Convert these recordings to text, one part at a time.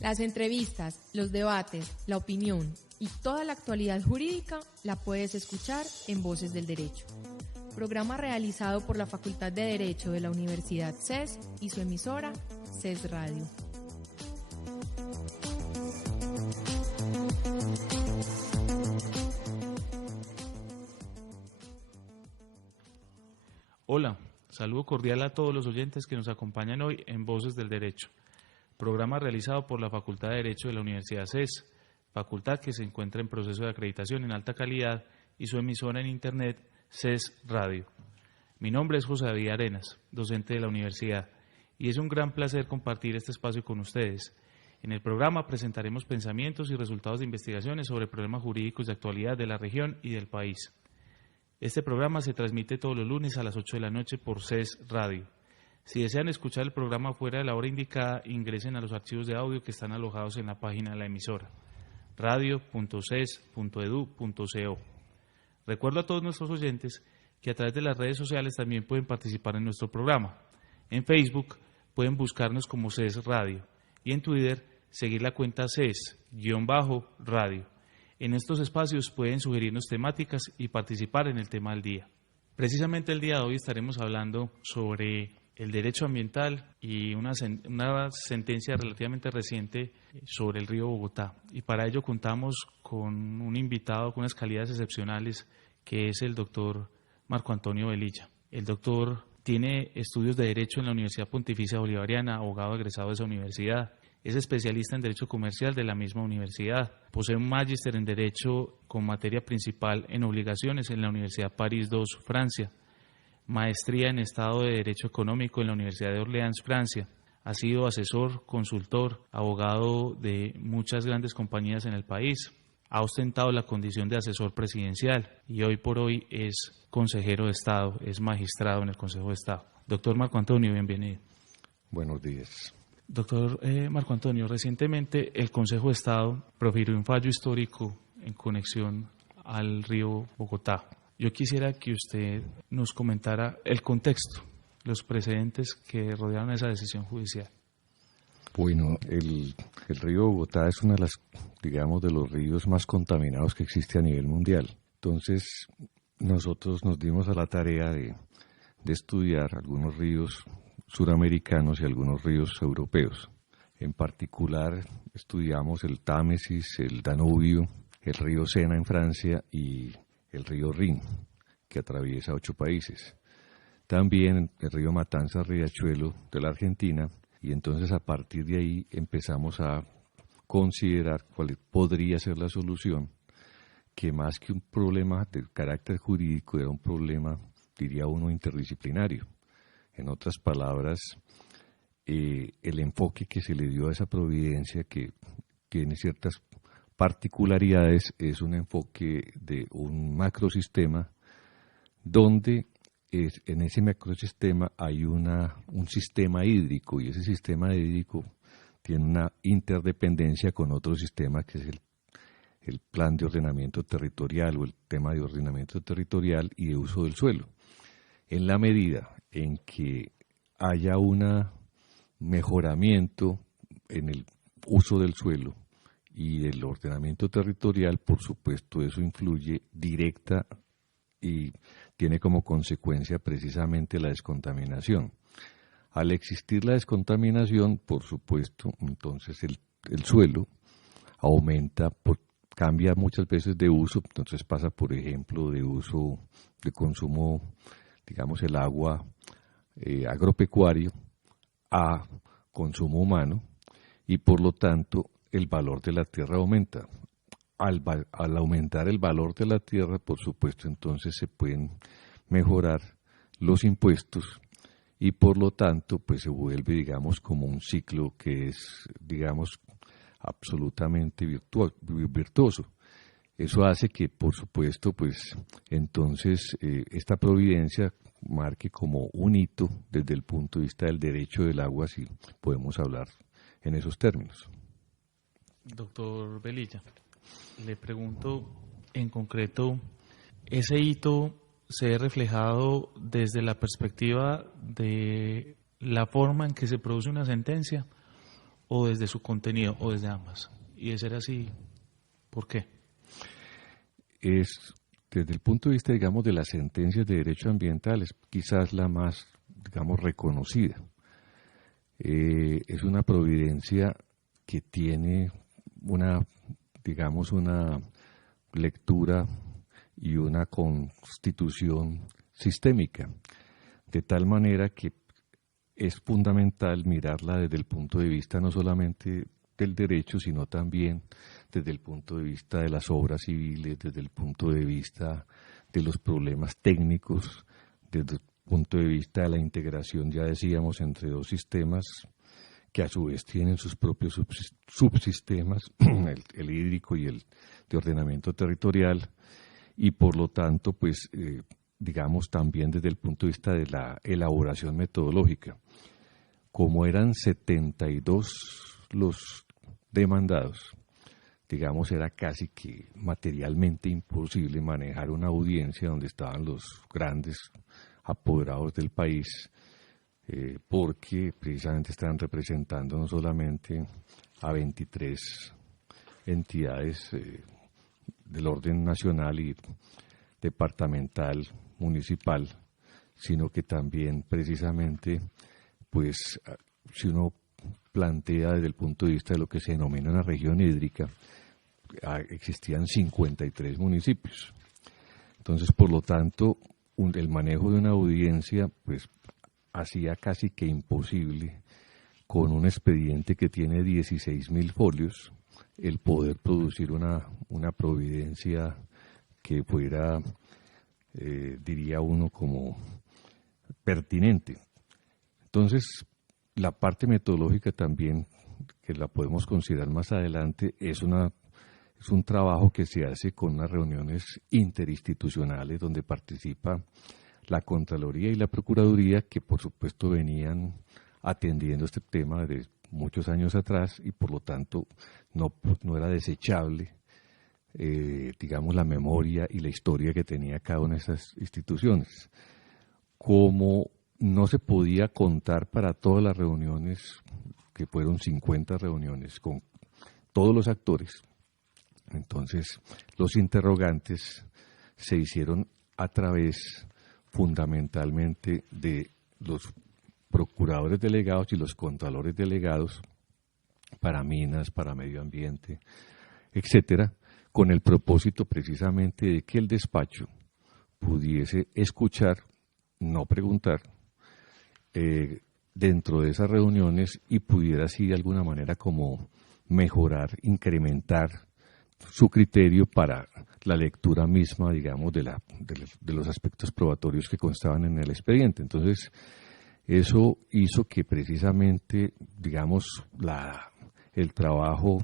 Las entrevistas, los debates, la opinión y toda la actualidad jurídica la puedes escuchar en Voces del Derecho. Programa realizado por la Facultad de Derecho de la Universidad CES y su emisora, CES Radio. Hola, saludo cordial a todos los oyentes que nos acompañan hoy en Voces del Derecho, programa realizado por la Facultad de Derecho de la Universidad CES, facultad que se encuentra en proceso de acreditación en alta calidad y su emisora en Internet, CES Radio. Mi nombre es José David Arenas, docente de la universidad, y es un gran placer compartir este espacio con ustedes. En el programa presentaremos pensamientos y resultados de investigaciones sobre problemas jurídicos de actualidad de la región y del país. Este programa se transmite todos los lunes a las 8 de la noche por CES Radio. Si desean escuchar el programa fuera de la hora indicada, ingresen a los archivos de audio que están alojados en la página de la emisora, radio.ces.edu.co. Recuerdo a todos nuestros oyentes que a través de las redes sociales también pueden participar en nuestro programa. En Facebook pueden buscarnos como CES Radio y en Twitter seguir la cuenta CES_radio. En estos espacios pueden sugerirnos temáticas y participar en el tema del día. Precisamente el día de hoy estaremos hablando sobre el derecho ambiental y una sentencia relativamente reciente sobre el río Bogotá. Y para ello contamos con un invitado con unas calidades excepcionales, que es el doctor Marco Antonio Velilla. El doctor tiene estudios de Derecho en la Universidad Pontificia Bolivariana, abogado egresado de esa universidad. Es especialista en Derecho Comercial de la misma universidad. Posee un magíster en Derecho con materia principal en obligaciones en la Universidad París II, Francia. Maestría en Estado de Derecho Económico en la Universidad de Orleans, Francia. Ha sido asesor, consultor, abogado de muchas grandes compañías en el país. Ha ostentado la condición de asesor presidencial y hoy por hoy es consejero de Estado, es magistrado en el Consejo de Estado. Doctor Marco Antonio, bienvenido. Buenos días. Doctor Marco Antonio, recientemente el Consejo de Estado profirió un fallo histórico en conexión al río Bogotá. Yo quisiera que usted nos comentara el contexto, los precedentes que rodearon esa decisión judicial. Bueno, el río Bogotá es uno de los ríos más contaminados que existe a nivel mundial. Entonces, nosotros nos dimos a la tarea de estudiar algunos ríos suramericanos y algunos ríos europeos. En particular, estudiamos el Támesis, el Danubio, el río Sena en Francia y el río Rin, que atraviesa 8 países. También el río Matanzas, Riachuelo de la Argentina, y entonces a partir de ahí empezamos a considerar cuál podría ser la solución, que más que un problema de carácter jurídico era un problema, diría uno, interdisciplinario. En otras palabras, el enfoque que se le dio a esa providencia, que tiene ciertas particularidades, es un enfoque de un macrosistema donde en ese macrosistema hay un sistema hídrico, y ese sistema hídrico tiene una interdependencia con otro sistema que es el plan de ordenamiento territorial o el tema de ordenamiento territorial y de uso del suelo. En la medida en que haya un mejoramiento en el uso del suelo y el ordenamiento territorial, por supuesto, eso influye directa y tiene como consecuencia precisamente la descontaminación. Al existir la descontaminación, por supuesto, entonces el suelo aumenta, cambia muchas veces de uso, entonces pasa, por ejemplo, de uso, de consumo, digamos, el agua agropecuario a consumo humano, y por lo tanto el valor de la tierra aumenta. Al aumentar el valor de la tierra, por supuesto, entonces se pueden mejorar los impuestos y por lo tanto pues se vuelve, digamos, como un ciclo que es, digamos, absolutamente virtuoso. Eso hace que, por supuesto, pues entonces esta providencia marque como un hito desde el punto de vista del derecho del agua, si podemos hablar en esos términos. Doctor Velilla, le pregunto en concreto, ¿ese hito se ve reflejado desde la perspectiva de la forma en que se produce una sentencia o desde su contenido, o desde ambas? Y de ser así, ¿por qué? Es, desde el punto de vista, digamos, de las sentencias de derecho ambiental, es quizás la más, digamos, reconocida. Es una providencia que tiene una, digamos, una lectura y una constitución sistémica, de tal manera que es fundamental mirarla desde el punto de vista no solamente del derecho, sino también desde el punto de vista de las obras civiles, desde el punto de vista de los problemas técnicos, desde el punto de vista de la integración, ya decíamos, entre dos sistemas que a su vez tienen sus propios subsistemas, el hídrico y el de ordenamiento territorial, y por lo tanto, pues, digamos, también desde el punto de vista de la elaboración metodológica. Como eran 72 los demandados, digamos, era casi que materialmente imposible manejar una audiencia donde estaban los grandes apoderados del país, porque precisamente estaban representando no solamente a 23 entidades del orden nacional y departamental, municipal, sino que también precisamente, pues, si uno plantea desde el punto de vista de lo que se denomina una región hídrica, existían 53 municipios. Entonces, por lo tanto, el manejo de una audiencia, pues, hacía casi que imposible, con un expediente que tiene 16.000 folios, el poder producir una providencia que fuera, diría uno, como pertinente. Entonces, la parte metodológica también, que la podemos considerar más adelante, es un trabajo que se hace con unas reuniones interinstitucionales donde participa la Contraloría y la Procuraduría, que por supuesto venían atendiendo este tema de muchos años atrás y por lo tanto no era desechable, digamos, la memoria y la historia que tenía cada una de esas instituciones. Como no se podía contar para todas las reuniones, que fueron 50 reuniones con todos los actores, entonces los interrogantes se hicieron a través fundamentalmente de los procuradores delegados y los contralores delegados para minas, para medio ambiente, etcétera, con el propósito precisamente de que el despacho pudiese escuchar, no preguntar, dentro de esas reuniones y pudiera así de alguna manera como mejorar, incrementar su criterio para la lectura misma, digamos, de los aspectos probatorios que constaban en el expediente. Entonces, eso hizo que precisamente, digamos, el trabajo,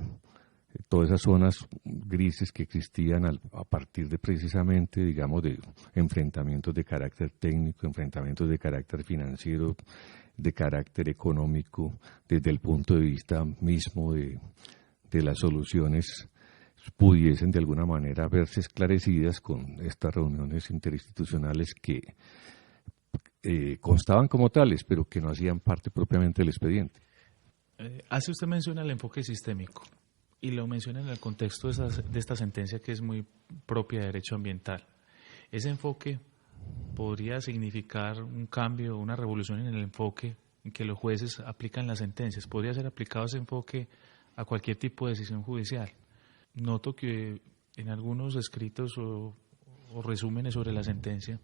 todas esas zonas grises que existían a partir de precisamente, digamos, de enfrentamientos de carácter técnico, enfrentamientos de carácter financiero, de carácter económico, desde el punto de vista mismo de las soluciones, pudiesen de alguna manera verse esclarecidas con estas reuniones interinstitucionales que constaban como tales, pero que no hacían parte propiamente del expediente. Hace usted menciona el enfoque sistémico y lo menciona en el contexto de esta sentencia que es muy propia de derecho ambiental. Ese enfoque podría significar un cambio, una revolución en el enfoque en que los jueces aplican las sentencias. ¿Podría ser aplicado ese enfoque a cualquier tipo de decisión judicial? Noto que en algunos escritos o resúmenes sobre la sentencia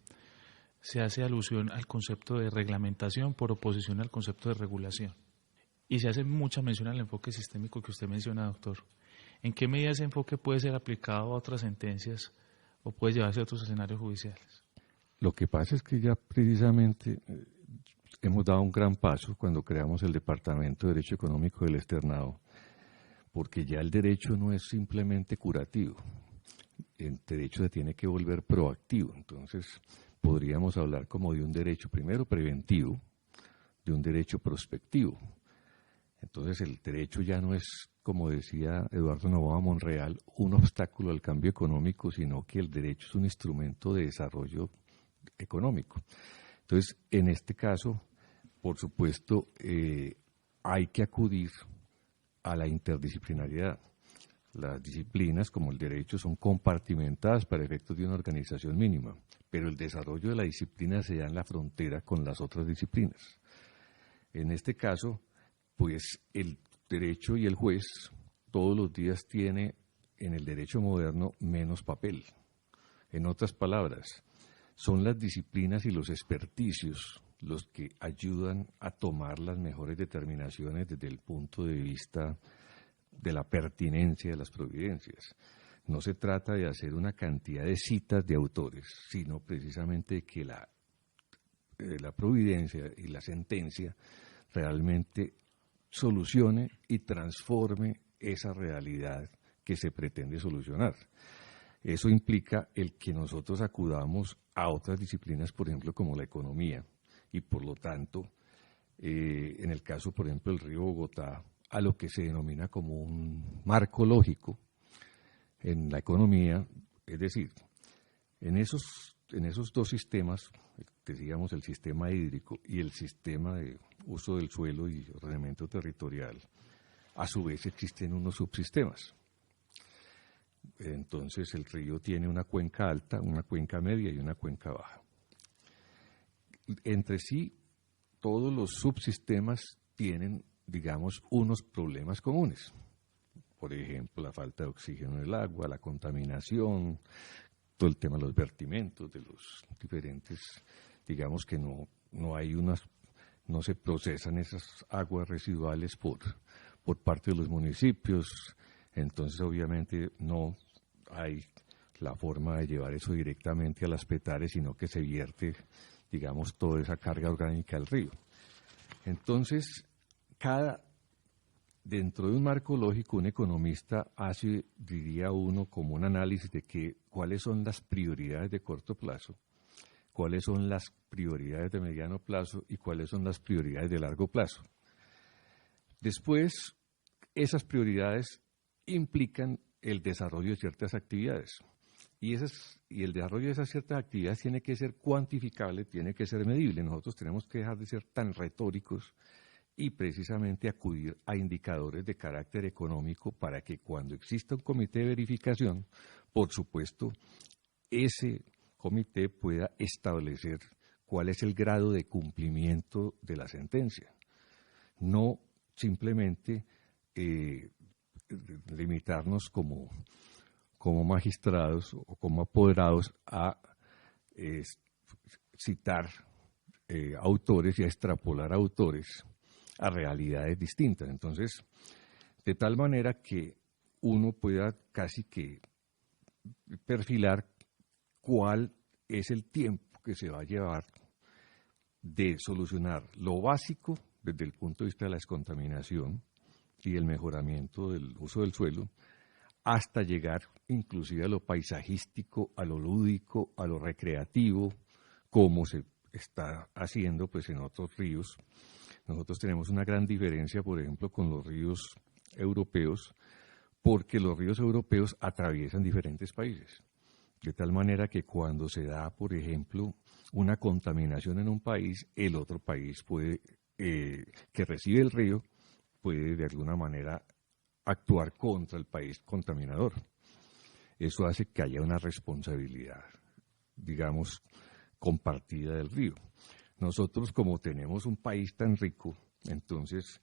se hace alusión al concepto de reglamentación por oposición al concepto de regulación. Y se hace mucha mención al enfoque sistémico que usted menciona, doctor. ¿En qué medida ese enfoque puede ser aplicado a otras sentencias o puede llevarse a otros escenarios judiciales? Lo que pasa es que ya precisamente hemos dado un gran paso cuando creamos el Departamento de Derecho Económico del Externado, porque ya el derecho no es simplemente curativo, el derecho se tiene que volver proactivo. Entonces podríamos hablar como de un derecho primero preventivo, de un derecho prospectivo. Entonces el derecho ya no es, como decía Eduardo Noboa Monreal, un obstáculo al cambio económico, sino que el derecho es un instrumento de desarrollo económico. Entonces, en este caso, por supuesto, hay que acudir a la interdisciplinariedad. Las disciplinas, como el derecho, son compartimentadas para efectos de una organización mínima, pero el desarrollo de la disciplina se da en la frontera con las otras disciplinas. En este caso, pues el derecho y el juez todos los días tiene en el derecho moderno menos papel. En otras palabras, son las disciplinas y los experticios los que ayudan a tomar las mejores determinaciones desde el punto de vista de la pertinencia de las providencias. No se trata de hacer una cantidad de citas de autores, sino precisamente de que la providencia y la sentencia realmente solucione y transforme esa realidad que se pretende solucionar. Eso implica el que nosotros acudamos a otras disciplinas, por ejemplo, como la economía, y por lo tanto, en el caso, por ejemplo, del río Bogotá, a lo que se denomina como un marco lógico en la economía, es decir, en esos dos sistemas, decíamos el sistema hídrico y el sistema de uso del suelo y ordenamiento territorial, a su vez existen unos subsistemas. Entonces el río tiene una cuenca alta, una cuenca media y una cuenca baja. Entre sí, todos los subsistemas tienen, digamos, unos problemas comunes. Por ejemplo, la falta de oxígeno en el agua, la contaminación, todo el tema de los vertimientos, de los diferentes, digamos que no se procesan esas aguas residuales por parte de los municipios, entonces obviamente no hay la forma de llevar eso directamente a las petales, sino que se vierte, digamos, toda esa carga orgánica al río. Entonces, dentro de un marco lógico, un economista hace, diría uno, como un análisis de cuáles son las prioridades de corto plazo, cuáles son las prioridades de mediano plazo y cuáles son las prioridades de largo plazo. Después, esas prioridades implican el desarrollo de ciertas actividades. Y el desarrollo de esas ciertas actividades tiene que ser cuantificable, tiene que ser medible. Nosotros tenemos que dejar de ser tan retóricos y precisamente acudir a indicadores de carácter económico para que cuando exista un comité de verificación, por supuesto, ese comité pueda establecer cuál es el grado de cumplimiento de la sentencia. No simplemente limitarnos como magistrados o como apoderados a citar autores y a extrapolar autores a realidades distintas. Entonces, de tal manera que uno pueda casi que perfilar cuál es el tiempo que se va a llevar de solucionar lo básico desde el punto de vista de la descontaminación y el mejoramiento del uso del suelo, hasta llegar inclusive a lo paisajístico, a lo lúdico, a lo recreativo, como se está haciendo pues en otros ríos. Nosotros tenemos una gran diferencia, por ejemplo, con los ríos europeos, porque los ríos europeos atraviesan diferentes países. De tal manera que cuando se da, por ejemplo, una contaminación en un país, el otro país puede, que recibe el río, puede de alguna manera actuar contra el país contaminador. Eso hace que haya una responsabilidad, digamos, compartida del río. Nosotros, como tenemos un país tan rico, entonces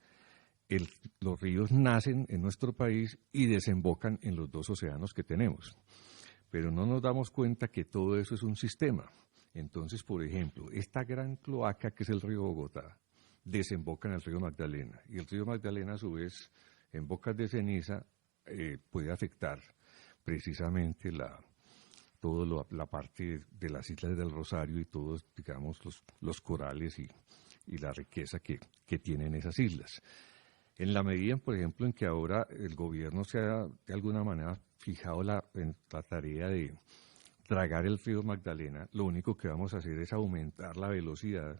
los ríos nacen en nuestro país y desembocan en los dos océanos que tenemos. Pero no nos damos cuenta que todo eso es un sistema. Entonces, por ejemplo, esta gran cloaca que es el río Bogotá, desemboca en el río Magdalena. Y el río Magdalena, a su vez, en Bocas de Ceniza, puede afectar precisamente toda la parte de las Islas del Rosario y todos, digamos, los corales y la riqueza que tienen esas islas. En la medida, por ejemplo, en que ahora el gobierno se ha, de alguna manera, fijado en la tarea de dragar el río Magdalena, lo único que vamos a hacer es aumentar la velocidad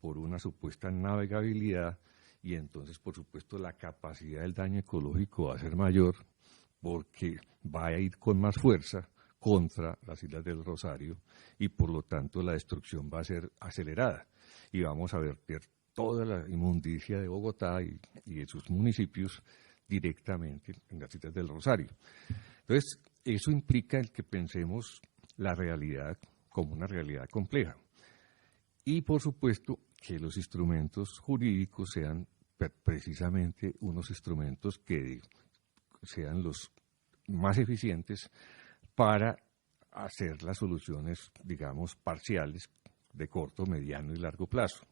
por una supuesta navegabilidad y entonces, por supuesto, la capacidad del daño ecológico va a ser mayor porque va a ir con más fuerza contra las Islas del Rosario y por lo tanto la destrucción va a ser acelerada y vamos a verter toda la inmundicia de Bogotá y de sus municipios directamente en las Islas del Rosario. Entonces, eso implica el que pensemos la realidad como una realidad compleja. Y, por supuesto, que los instrumentos jurídicos sean precisamente unos instrumentos que sean los más eficientes para hacer las soluciones, digamos, parciales de corto, mediano y largo plazo,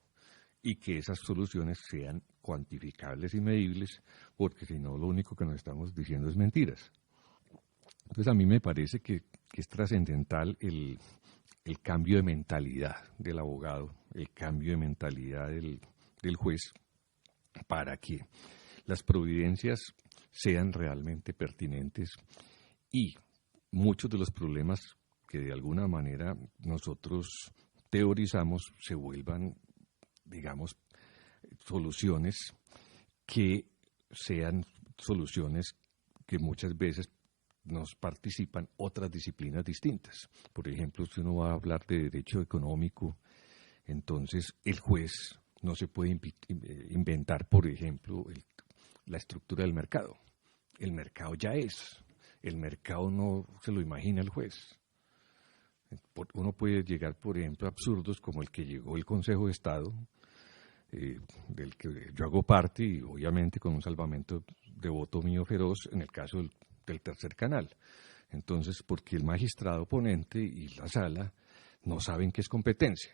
y que esas soluciones sean cuantificables y medibles, porque si no, lo único que nos estamos diciendo es mentiras. Entonces, a mí me parece que es trascendental el cambio de mentalidad del abogado, el cambio de mentalidad del juez, para que las providencias sean realmente pertinentes y muchos de los problemas que de alguna manera nosotros teorizamos se vuelvan, digamos, soluciones que sean soluciones que muchas veces nos participan otras disciplinas distintas. Por ejemplo, si uno va a hablar de derecho económico, entonces el juez no se puede inventar, por ejemplo, la estructura del mercado. El mercado ya es. El mercado no se lo imagina el juez. Uno puede llegar, por ejemplo, a absurdos como el que llegó el Consejo de Estado, del que yo hago parte, y obviamente con un salvamento de voto mío feroz en el caso del tercer canal. Entonces, porque el magistrado ponente y la sala no saben qué es competencia.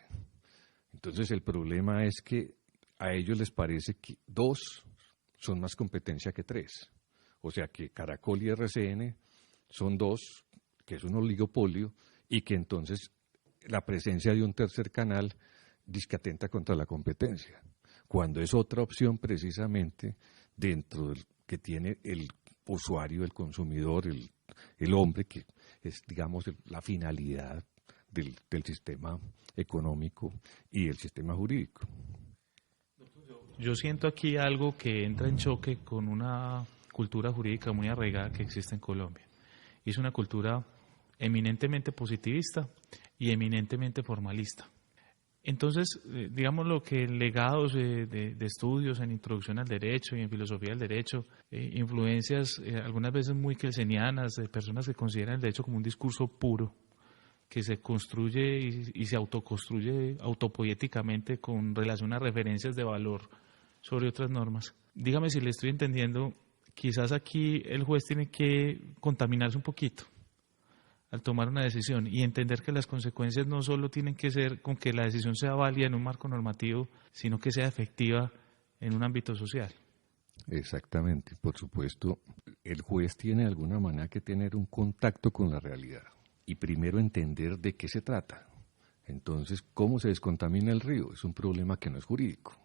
Entonces, el problema es que a ellos les parece que 2 son más competencia que 3. O sea, que Caracol y RCN son 2, que es un oligopolio, y que entonces la presencia de un tercer canal dice que atenta contra la competencia, cuando es otra opción precisamente dentro del que tiene el usuario, el consumidor, el hombre, que es, digamos, la finalidad del sistema económico y del sistema jurídico. Yo siento aquí algo que entra en choque con una cultura jurídica muy arraigada que existe en Colombia. Y es una cultura eminentemente positivista y eminentemente formalista. Entonces, digamos lo que legados de estudios en introducción al derecho y en filosofía del derecho, influencias algunas veces muy kelsenianas de personas que consideran el derecho como un discurso puro, que se construye y se autoconstruye autopoéticamente con relación a referencias de valor sobre otras normas. Dígame si le estoy entendiendo, quizás aquí el juez tiene que contaminarse un poquito al tomar una decisión y entender que las consecuencias no solo tienen que ser con que la decisión sea válida en un marco normativo, sino que sea efectiva en un ámbito social. Exactamente, por supuesto, el juez tiene de alguna manera que tener un contacto con la realidad y primero entender de qué se trata. Entonces, ¿cómo se descontamina el río? Es un problema que no es jurídico.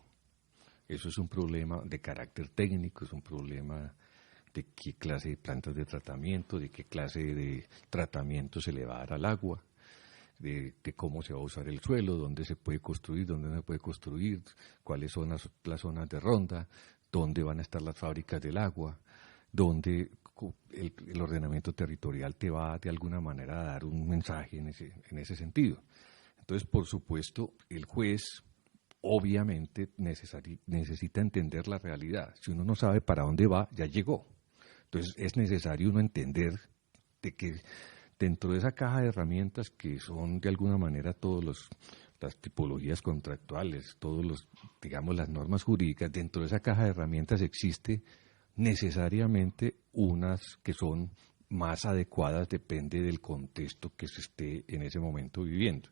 Eso es un problema de carácter técnico, es un problema de qué clase de plantas de tratamiento, de qué clase de tratamiento se le va a dar al agua, de cómo se va a usar el suelo, dónde se puede construir, dónde no se puede construir, cuáles son las zonas de ronda, dónde van a estar las fábricas del agua, dónde el ordenamiento territorial te va de alguna manera a dar un mensaje en ese sentido. Entonces, por supuesto, el juez obviamente necesita entender la realidad. Si uno no sabe para dónde va, ya llegó. Entonces es necesario uno entender de que dentro de esa caja de herramientas que son de alguna manera las tipologías contractuales, digamos, las normas jurídicas, dentro de esa caja de herramientas existe necesariamente unas que son más adecuadas, depende del contexto que se esté en ese momento viviendo.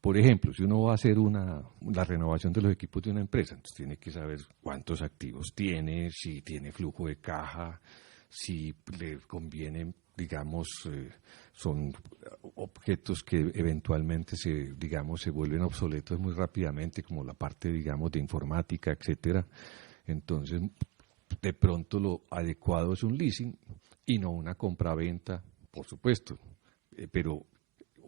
Por ejemplo, si uno va a hacer la renovación de los equipos de una empresa, entonces tiene que saber cuántos activos tiene, si tiene flujo de caja, si le conviene, digamos, son objetos que eventualmente se vuelven obsoletos muy rápidamente, como la parte, digamos, de informática, etcétera. Entonces, de pronto lo adecuado es un leasing y no una compraventa, por supuesto, pero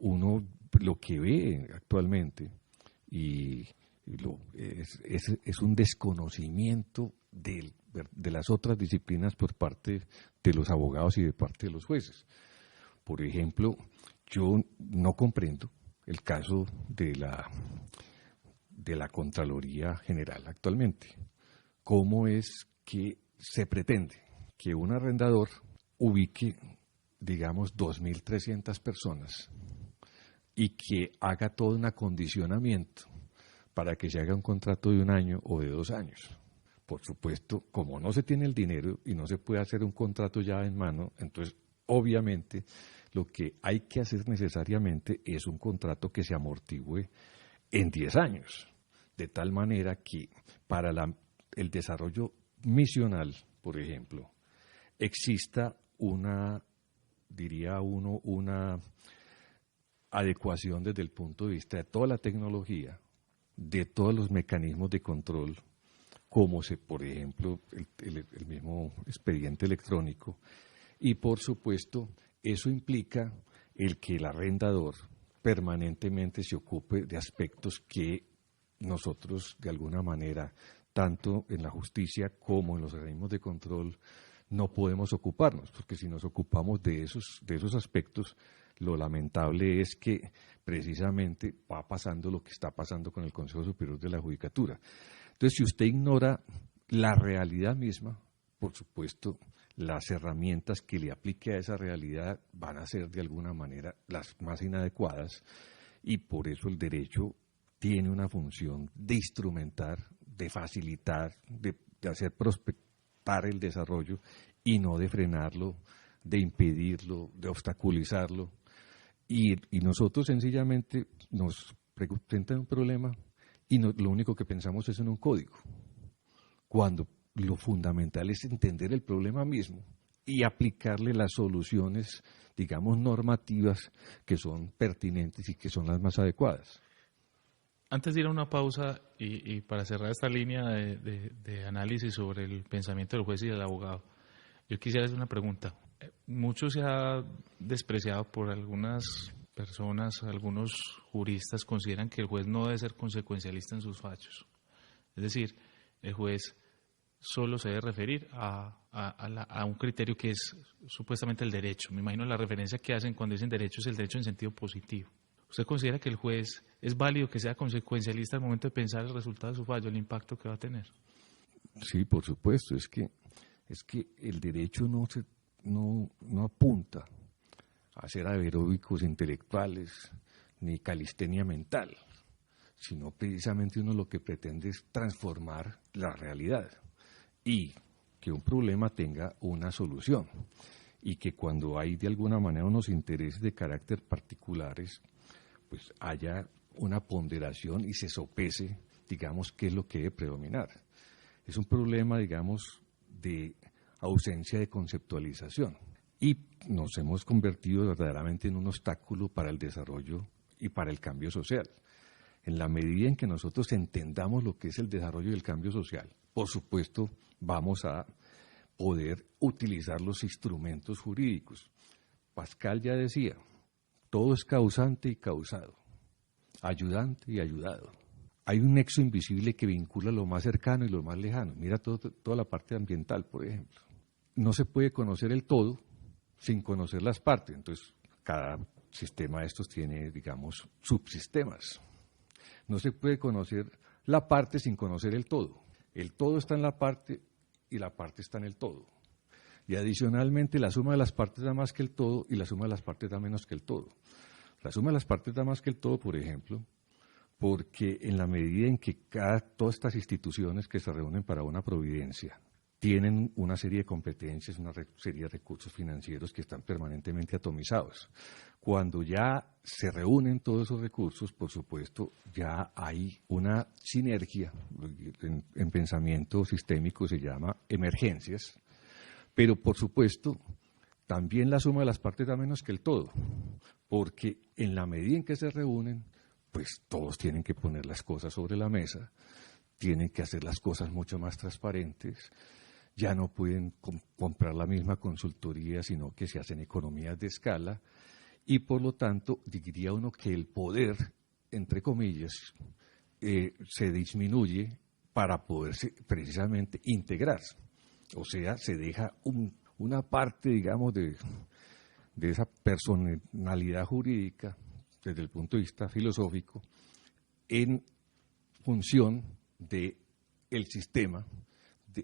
uno lo que ve actualmente es un desconocimiento de las otras disciplinas por parte de los abogados y de parte de los jueces. Por ejemplo, yo no comprendo el caso de de la Contraloría General actualmente. ¿Cómo es que se pretende que un arrendador ubique, digamos, 2.300 personas y que haga todo un acondicionamiento para que se haga un contrato de 1 año o de 2 años? Por supuesto, como no se tiene el dinero y no se puede hacer un contrato ya en mano, entonces obviamente lo que hay que hacer necesariamente es un contrato que se amortigüe en 10 años, de tal manera que para el desarrollo misional, por ejemplo, exista una adecuación desde el punto de vista de toda la tecnología, de todos los mecanismos de control, como por ejemplo, el mismo expediente electrónico, y por supuesto, eso implica el que el arrendador permanentemente se ocupe de aspectos que nosotros, de alguna manera, tanto en la justicia como en los organismos de control, no podemos ocuparnos, porque si nos ocupamos de esos aspectos, lo lamentable es que precisamente va pasando lo que está pasando con el Consejo Superior de la Judicatura. Entonces, si usted ignora la realidad misma, por supuesto, las herramientas que le aplique a esa realidad van a ser de alguna manera las más inadecuadas, y por eso el derecho tiene una función de instrumentar, de facilitar, de hacer prosperar el desarrollo y no de frenarlo, de impedirlo, de obstaculizarlo. Y nosotros sencillamente nos presentan un problema y lo único que pensamos es en un código, cuando lo fundamental es entender el problema mismo y aplicarle las soluciones, digamos, normativas que son pertinentes y que son las más adecuadas. Antes de ir a una pausa y para cerrar esta línea de análisis sobre el pensamiento del juez y del abogado, yo quisiera hacer una pregunta. Mucho se ha despreciado por algunas personas, algunos juristas consideran que el juez no debe ser consecuencialista en sus fallos. Es decir, el juez solo se debe referir a un criterio que es supuestamente el derecho. Me imagino la referencia que hacen cuando dicen derecho es el derecho en sentido positivo. ¿Usted considera que el juez es válido que sea consecuencialista al momento de pensar el resultado de su fallo, el impacto que va a tener? Sí, por supuesto. Es que el derecho no apunta a ser aeróbicos intelectuales ni calistenia mental, sino precisamente uno lo que pretende es transformar la realidad y que un problema tenga una solución, y que cuando hay de alguna manera unos intereses de carácter particulares, pues haya una ponderación y se sopese, digamos, qué es lo que debe predominar. Es un problema, digamos, de ausencia de conceptualización, y nos hemos convertido verdaderamente en un obstáculo para el desarrollo y para el cambio social. En la medida en que nosotros entendamos lo que es el desarrollo y el cambio social, por supuesto, vamos a poder utilizar los instrumentos jurídicos. Pascal ya decía, todo es causante y causado, ayudante y ayudado. Hay un nexo invisible que vincula lo más cercano y lo más lejano. Mira toda la parte ambiental, por ejemplo. No se puede conocer el todo sin conocer las partes. Entonces, cada sistema de estos tiene, digamos, subsistemas. No se puede conocer la parte sin conocer el todo. El todo está en la parte y la parte está en el todo. Y adicionalmente, la suma de las partes da más que el todo y la suma de las partes da menos que el todo. La suma de las partes da más que el todo, por ejemplo, porque en la medida en que todas estas instituciones que se reúnen para una providencia tienen una serie de competencias, una serie de recursos financieros que están permanentemente atomizados. Cuando ya se reúnen todos esos recursos, por supuesto, ya hay una sinergia, en pensamiento sistémico se llama emergencias, pero por supuesto, también la suma de las partes da menos que el todo, porque en la medida en que se reúnen, pues todos tienen que poner las cosas sobre la mesa, tienen que hacer las cosas mucho más transparentes, ya no pueden comprar la misma consultoría, sino que se hacen economías de escala, y por lo tanto diría uno que el poder, entre comillas, se disminuye para poderse precisamente integrar. O sea, se deja una parte, digamos, de esa personalidad jurídica, desde el punto de vista filosófico, en función del sistema,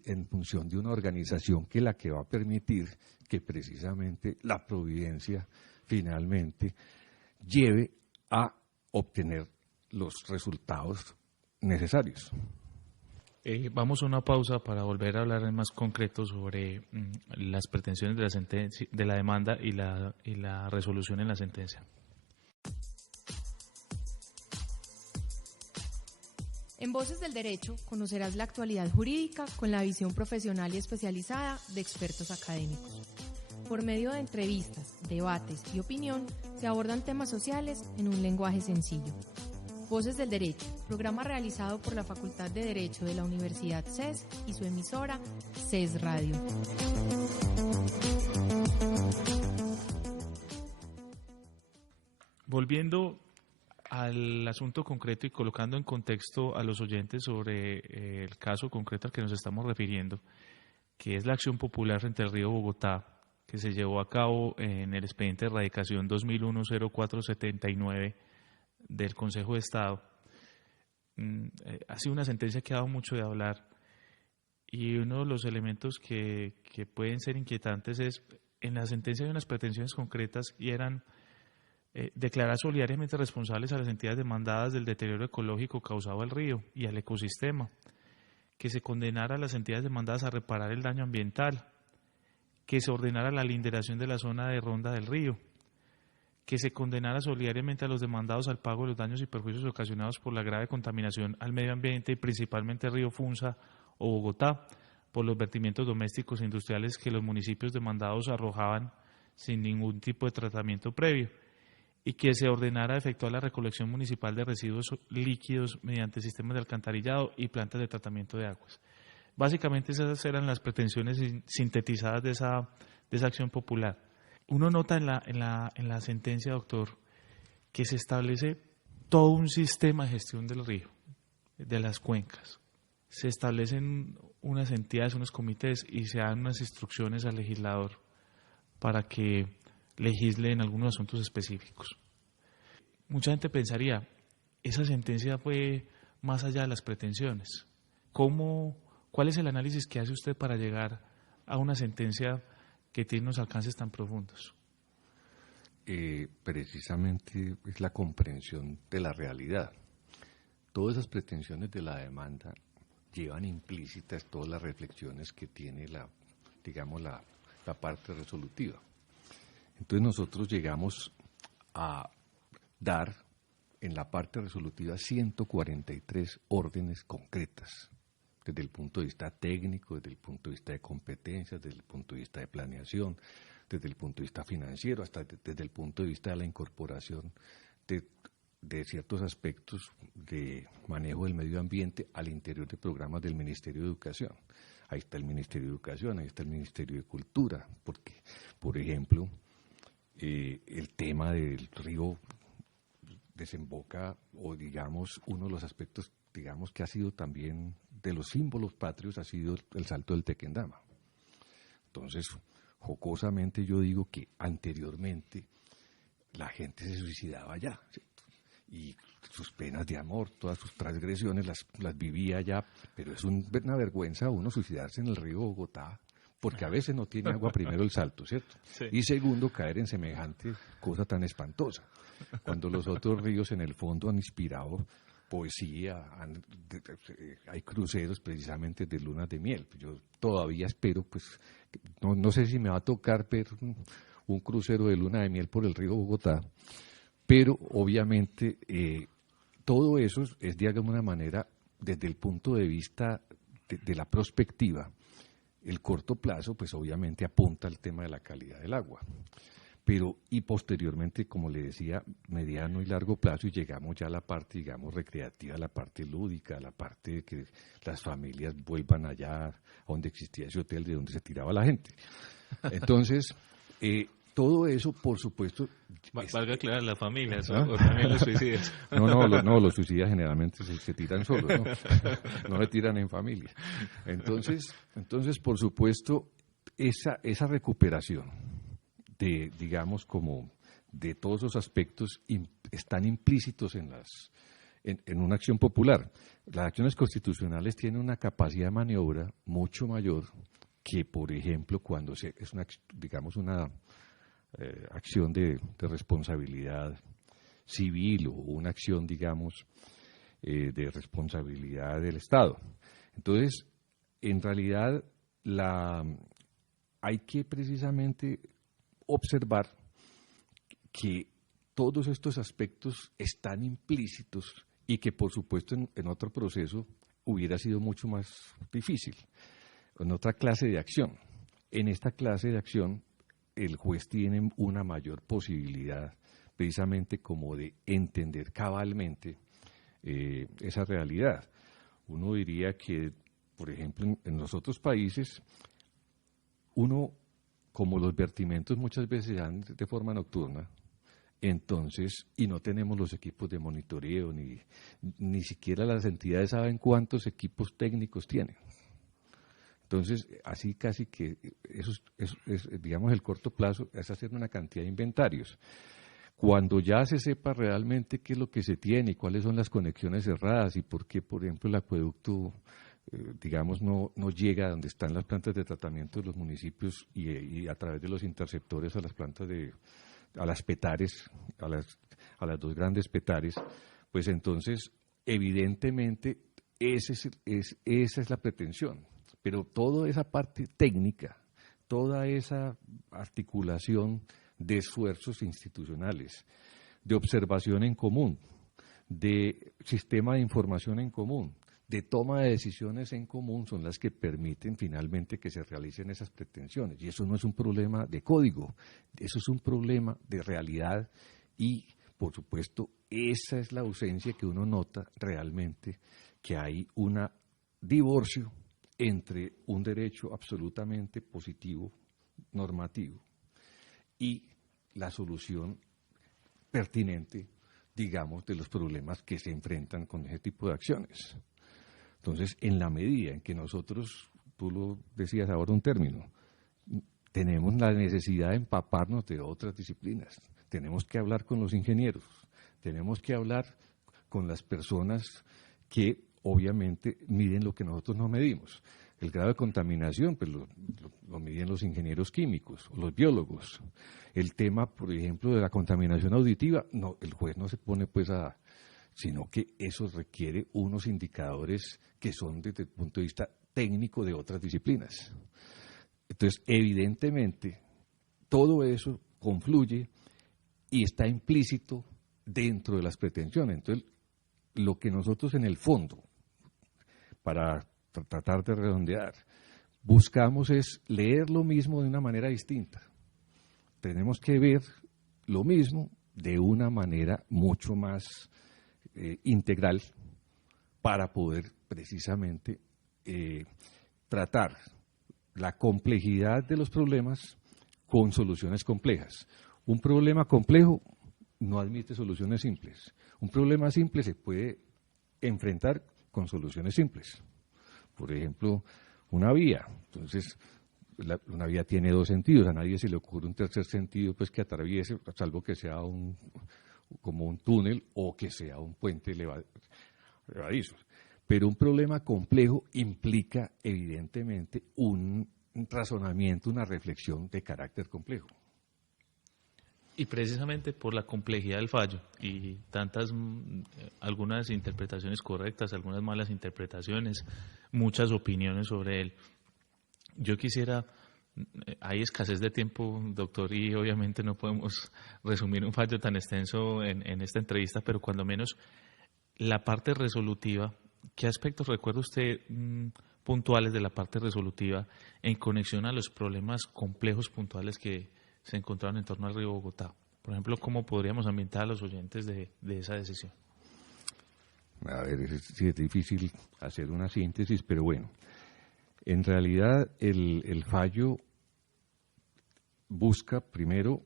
en función de una organización que es la que va a permitir que precisamente la providencia finalmente lleve a obtener los resultados necesarios. Vamos a una pausa para volver a hablar en más concreto sobre las pretensiones de la sentencia, de la demanda y la resolución en la sentencia. En Voces del Derecho conocerás la actualidad jurídica con la visión profesional y especializada de expertos académicos. Por medio de entrevistas, debates y opinión se abordan temas sociales en un lenguaje sencillo. Voces del Derecho, programa realizado por la Facultad de Derecho de la Universidad CES y su emisora CES Radio. Volviendo al asunto concreto y colocando en contexto a los oyentes sobre el caso concreto al que nos estamos refiriendo, que es la acción popular frente al río Bogotá, que se llevó a cabo en el expediente de erradicación 2001-0479 del Consejo de Estado. Ha sido una sentencia que ha dado mucho de hablar, y uno de los elementos que pueden ser inquietantes es, en la sentencia hay unas pretensiones concretas y eran declarar solidariamente responsables a las entidades demandadas del deterioro ecológico causado al río y al ecosistema, que se condenara a las entidades demandadas a reparar el daño ambiental, que se ordenara la linderación de la zona de ronda del río, que se condenara solidariamente a los demandados al pago de los daños y perjuicios ocasionados por la grave contaminación al medio ambiente y principalmente el río Funza o Bogotá, por los vertimientos domésticos e industriales que los municipios demandados arrojaban sin ningún tipo de tratamiento previo, y que se ordenara efectuar la recolección municipal de residuos líquidos mediante sistemas de alcantarillado y plantas de tratamiento de aguas. Básicamente esas eran las pretensiones sintetizadas de esa acción popular. Uno nota en la sentencia, doctor, que se establece todo un sistema de gestión del río, de las cuencas. Se establecen unas entidades, unos comités, y se dan unas instrucciones al legislador para que legisle en algunos asuntos específicos. Mucha gente pensaría, esa sentencia fue más allá de las pretensiones. ¿Cuál es el análisis que hace usted para llegar a una sentencia que tiene unos alcances tan profundos? Precisamente es la comprensión de la realidad. Todas esas pretensiones de la demanda llevan implícitas todas las reflexiones que tiene la parte resolutiva. Entonces nosotros llegamos a dar en la parte resolutiva 143 órdenes concretas, desde el punto de vista técnico, desde el punto de vista de competencias, desde el punto de vista de planeación, desde el punto de vista financiero, hasta desde el punto de vista de la incorporación de ciertos aspectos de manejo del medio ambiente al interior de programas del Ministerio de Educación. Ahí está el Ministerio de Educación, ahí está el Ministerio de Cultura, porque, por ejemplo, el tema del río desemboca, o digamos, uno de los aspectos, digamos, que ha sido también de los símbolos patrios, ha sido el salto del Tequendama. Entonces, jocosamente yo digo que anteriormente la gente se suicidaba allá, ¿cierto? Y sus penas de amor, todas sus transgresiones las vivía allá, pero es una vergüenza uno suicidarse en el río Bogotá, porque a veces no tiene agua, primero el salto, ¿cierto? Sí. Y segundo, caer en semejante cosa tan espantosa, cuando los otros ríos en el fondo han inspirado poesía, hay cruceros precisamente de lunas de miel. Yo todavía espero, pues, no sé si me va a tocar ver un crucero de luna de miel por el río Bogotá, pero obviamente todo eso es de alguna manera, desde el punto de vista de la prospectiva. El corto plazo, pues obviamente apunta al tema de la calidad del agua, pero y posteriormente, como le decía, mediano y largo plazo, y llegamos ya a la parte, digamos, recreativa, a la parte lúdica, a la parte de que las familias vuelvan allá donde existía ese hotel de donde se tiraba la gente. Entonces, todo eso, por supuesto... Valga aclarar, las familias, ¿no? O también los suicidas. No, los suicidas generalmente se tiran solos, ¿no? No se tiran en familia. Entonces, por supuesto, esa recuperación de, digamos, como de todos esos aspectos están implícitos en en una acción popular. Las acciones constitucionales tienen una capacidad de maniobra mucho mayor que, por ejemplo, cuando es una, digamos, una acción de responsabilidad civil o una acción, digamos, de responsabilidad del Estado. Entonces, en realidad, hay que precisamente observar que todos estos aspectos están implícitos y que, por supuesto, en otro proceso hubiera sido mucho más difícil, en otra clase de acción. En esta clase de acción, el juez tiene una mayor posibilidad precisamente como de entender cabalmente esa realidad. Uno diría que, por ejemplo, en los otros países, como los vertimientos muchas veces se dan de forma nocturna, entonces, y no tenemos los equipos de monitoreo, ni siquiera las entidades saben cuántos equipos técnicos tienen. Entonces, así casi que eso es, digamos, el corto plazo, es hacer una cantidad de inventarios. Cuando ya se sepa realmente qué es lo que se tiene y cuáles son las conexiones cerradas y por qué, por ejemplo, el acueducto, digamos, no llega a donde están las plantas de tratamiento de los municipios y a través de los interceptores a las plantas a las petares, a las dos grandes petares, pues entonces, evidentemente, esa es la pretensión. Pero toda esa parte técnica, toda esa articulación de esfuerzos institucionales, de observación en común, de sistema de información en común, de toma de decisiones en común, son las que permiten finalmente que se realicen esas pretensiones. Y eso no es un problema de código, eso es un problema de realidad y, por supuesto, esa es la ausencia que uno nota realmente, que hay un divorcio entre un derecho absolutamente positivo, normativo, y la solución pertinente, digamos, de los problemas que se enfrentan con ese tipo de acciones. Entonces, en la medida en que nosotros, tú lo decías ahora un término, tenemos la necesidad de empaparnos de otras disciplinas, tenemos que hablar con los ingenieros, tenemos que hablar con las personas que obviamente miden lo que nosotros no medimos. El grado de contaminación, pues lo miden los ingenieros químicos, los biólogos. El tema, por ejemplo, de la contaminación auditiva, no, el juez no se pone pues sino que eso requiere unos indicadores que son desde el punto de vista técnico de otras disciplinas. Entonces, evidentemente, todo eso confluye y está implícito dentro de las pretensiones. Entonces, lo que nosotros en el fondo, para tratar de redondear, buscamos es leer lo mismo de una manera distinta. Tenemos que ver lo mismo de una manera mucho más integral para poder precisamente tratar la complejidad de los problemas con soluciones complejas. Un problema complejo no admite soluciones simples. Un problema simple se puede enfrentar con soluciones simples. Por ejemplo, una vía. Entonces, una vía tiene dos sentidos. A nadie se le ocurre un tercer sentido pues que atraviese, salvo que sea como un túnel o que sea un puente levadizo. Pero un problema complejo implica evidentemente un razonamiento, una reflexión de carácter complejo. Y precisamente por la complejidad del fallo y algunas interpretaciones correctas, algunas malas interpretaciones, muchas opiniones sobre él. Yo quisiera, hay escasez de tiempo, doctor, y obviamente no podemos resumir un fallo tan extenso en esta entrevista, pero cuando menos la parte resolutiva, ¿qué aspectos recuerda usted puntuales de la parte resolutiva en conexión a los problemas complejos puntuales que se encontraron en torno al río Bogotá? Por ejemplo, ¿cómo podríamos ambientar a los oyentes de esa decisión? A ver, es difícil hacer una síntesis, pero bueno, en realidad el fallo busca primero,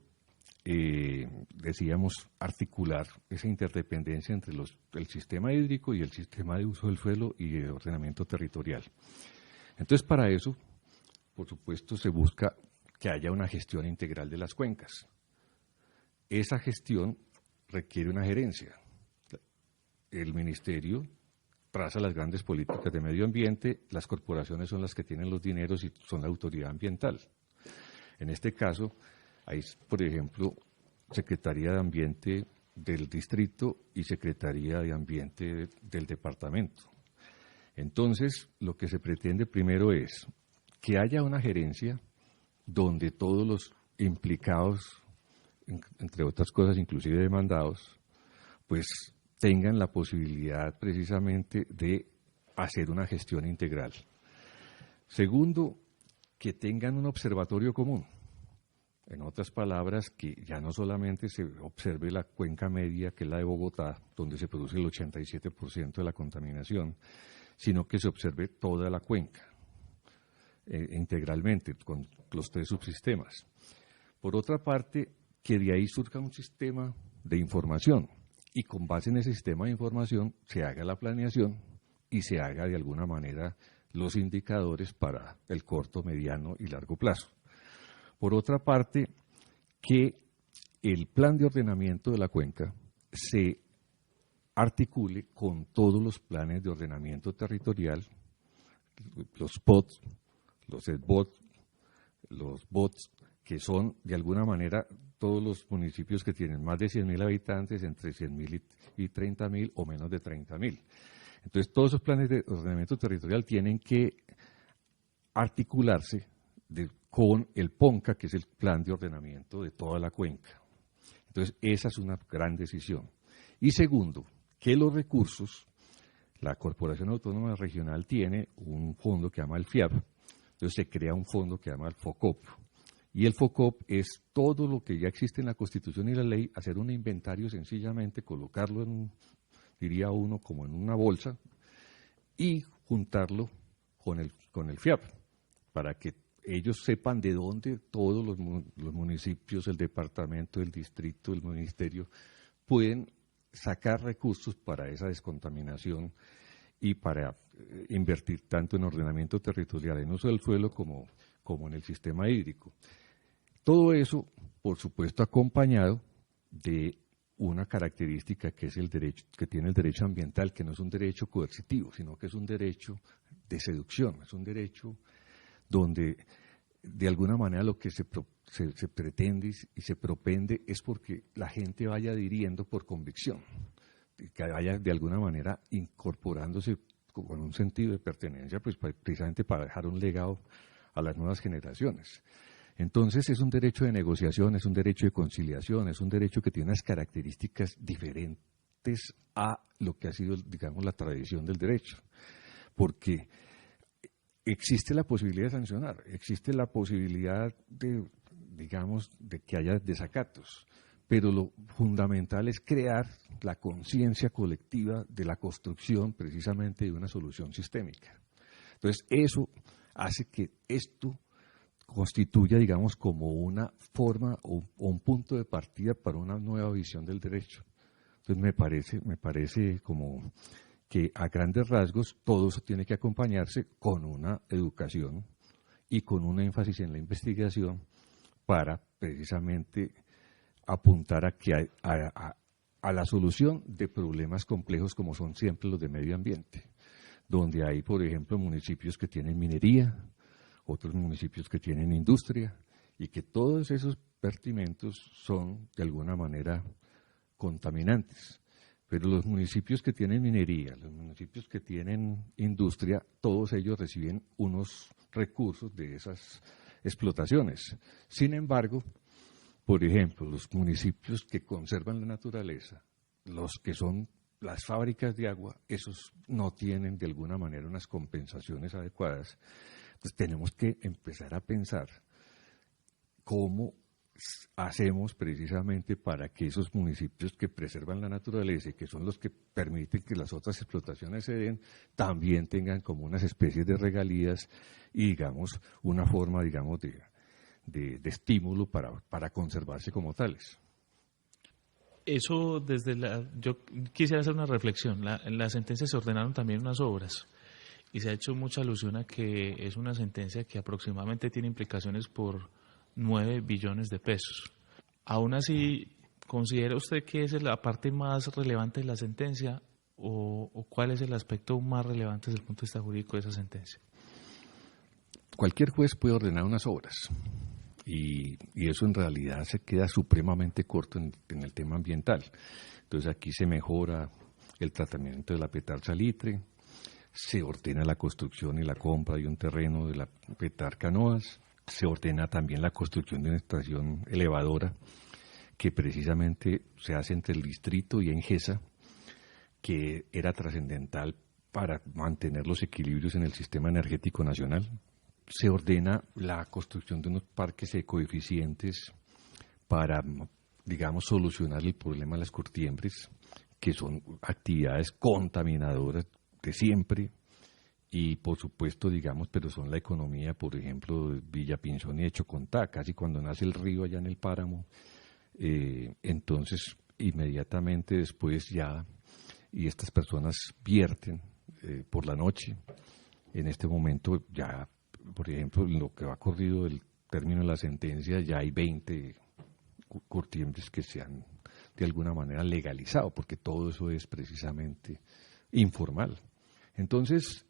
decíamos, articular esa interdependencia entre el sistema hídrico y el sistema de uso del suelo y el ordenamiento territorial. Entonces, para eso, por supuesto, se busca que haya una gestión integral de las cuencas. Esa gestión requiere una gerencia. el ministerio traza las grandes políticas de medio ambiente, las corporaciones son las que tienen los dineros y son la autoridad ambiental. En este caso, hay, por ejemplo, Secretaría de Ambiente del distrito y Secretaría de Ambiente del departamento. Entonces, lo que se pretende primero es que haya una gerencia donde todos los implicados, entre otras cosas, inclusive demandados, pues tengan la posibilidad precisamente de hacer una gestión integral. Segundo, que tengan un observatorio común. En otras palabras, que ya no solamente se observe la cuenca media, que es la de Bogotá, donde se produce el 87% de la contaminación, sino que se observe toda la cuenca, integralmente, con los 3 subsistemas. Por otra parte, que de ahí surja un sistema de información y con base en ese sistema de información se haga la planeación y se haga de alguna manera los indicadores para el corto, mediano y largo plazo. Por otra parte, que el plan de ordenamiento de la cuenca se articule con todos los planes de ordenamiento territorial, los POTS, los SBOT, los BOTS, que son de alguna manera todos los municipios que tienen más de 100.000 habitantes, entre 100.000 y 30.000 o menos de 30.000. Entonces, todos esos planes de ordenamiento territorial tienen que articularse con el PONCA, que es el plan de ordenamiento de toda la cuenca. Entonces, esa es una gran decisión. Y segundo, que los recursos, la Corporación Autónoma Regional tiene un fondo que se llama el FIAP, entonces se crea un fondo que se llama el FOCOP. Y el FOCOP es todo lo que ya existe en la Constitución y la ley, hacer un inventario sencillamente, colocarlo diría uno, como en una bolsa, y juntarlo con el FIAP, para que ellos sepan de dónde todos los municipios, el departamento, el distrito, el ministerio, pueden sacar recursos para esa descontaminación y para invertir tanto en ordenamiento territorial, en uso del suelo, como en el sistema hídrico. Todo eso, por supuesto, acompañado de una característica que es el derecho, que tiene el derecho ambiental, que no es un derecho coercitivo, sino que es un derecho de seducción, es un derecho donde de alguna manera lo que se pretende y se propende es porque la gente vaya adhiriendo por convicción, que vaya de alguna manera incorporándose con un sentido de pertenencia, pues precisamente para dejar un legado a las nuevas generaciones. Entonces es un derecho de negociación, es un derecho de conciliación, es un derecho que tiene unas características diferentes a lo que ha sido, digamos, la tradición del derecho, porque existe la posibilidad de sancionar, existe la posibilidad de, digamos, de que haya desacatos, pero lo fundamental es crear la conciencia colectiva de la construcción precisamente de una solución sistémica. Entonces, eso hace que esto constituya, digamos, como una forma o un punto de partida para una nueva visión del derecho. Entonces, me parece como que a grandes rasgos todo eso tiene que acompañarse con una educación y con un énfasis en la investigación para precisamente apuntar a la solución de problemas complejos como son siempre los de medio ambiente, donde hay, por ejemplo, municipios que tienen minería, otros municipios que tienen industria, y que todos esos vertimientos son de alguna manera contaminantes. Pero los municipios que tienen minería, los municipios que tienen industria, todos ellos reciben unos recursos de esas explotaciones. Sin embargo, por ejemplo, los municipios que conservan la naturaleza, los que son las fábricas de agua, esos no tienen de alguna manera unas compensaciones adecuadas. Entonces tenemos que empezar a pensar cómo hacemos precisamente para que esos municipios que preservan la naturaleza y que son los que permiten que las otras explotaciones se den, también tengan como unas especies de regalías y, digamos, una forma, digamos, de estímulo para conservarse como tales. Eso yo quisiera hacer una reflexión. En la sentencia se ordenaron también unas obras y se ha hecho mucha alusión a que es una sentencia que aproximadamente tiene implicaciones por 9 billones de pesos. Aún así, ¿considera usted que esa es la parte más relevante de la sentencia o cuál es el aspecto más relevante desde el punto de vista jurídico de esa sentencia? Cualquier juez puede ordenar unas obras y eso en realidad se queda supremamente corto en el tema ambiental. Entonces aquí se mejora el tratamiento de la petar-salitre, se ordena la construcción y la compra de un terreno de la petar-canoas, se ordena también la construcción de una estación elevadora que precisamente se hace entre el distrito y Engesa, que era trascendental para mantener los equilibrios en el sistema energético nacional. Se ordena la construcción de unos parques ecoeficientes para, digamos, solucionar el problema de las cortiembres, que son actividades contaminadoras de siempre, y por supuesto, digamos, pero son la economía, por ejemplo, de Villapinzón y de Chocontá, casi cuando nace el río allá en el páramo, entonces inmediatamente después ya, y estas personas vierten por la noche, en este momento ya, por ejemplo, en lo que va corrido del término de la sentencia, ya hay 20 cortiembres que se han de alguna manera legalizado, porque todo eso es precisamente informal. Entonces,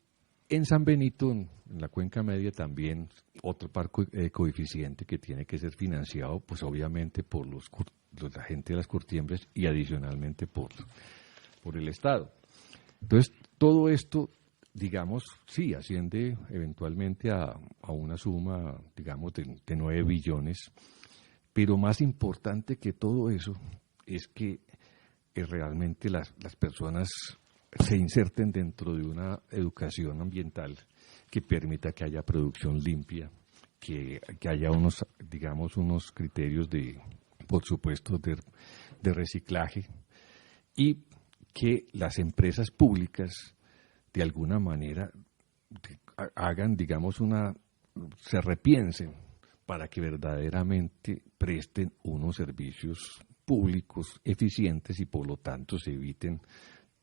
en San Benito, en la Cuenca Media, también otro parque coeficiente que tiene que ser financiado, pues obviamente por la gente de las cortiembres y adicionalmente por el Estado. Entonces, todo esto, digamos, sí, asciende eventualmente a una suma, digamos, de 9 billones, pero más importante que todo eso es que realmente las personas se inserten dentro de una educación ambiental que permita que haya producción limpia, que haya unos, digamos, unos criterios por supuesto, de reciclaje, y que las empresas públicas de alguna manera hagan, digamos, se repiensen para que verdaderamente presten unos servicios públicos eficientes y por lo tanto se eviten,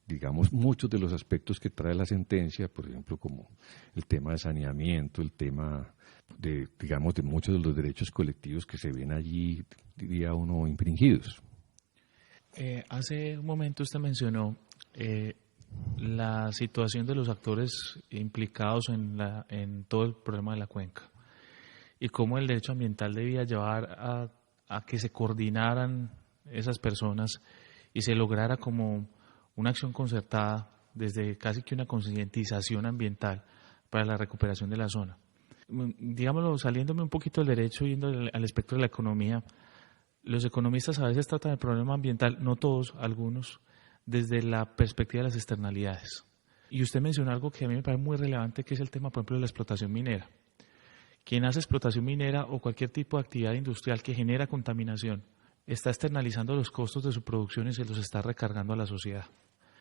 digamos, muchos de los aspectos que trae la sentencia, por ejemplo, como el tema de saneamiento, el tema de, digamos, de muchos de los derechos colectivos que se ven allí, diría uno, infringidos. Hace un momento usted mencionó la situación de los actores implicados en todo el problema de la cuenca y cómo el derecho ambiental debía llevar a que se coordinaran esas personas y se lograra como una acción concertada desde casi que una concientización ambiental para la recuperación de la zona. Digámoslo, saliéndome un poquito del derecho, yendo al espectro de la economía, los economistas a veces tratan el problema ambiental, no todos, algunos, desde la perspectiva de las externalidades. Y usted mencionó algo que a mí me parece muy relevante, que es el tema, por ejemplo, de la explotación minera. Quien hace explotación minera o cualquier tipo de actividad industrial que genera contaminación está externalizando los costos de su producción y se los está recargando a la sociedad.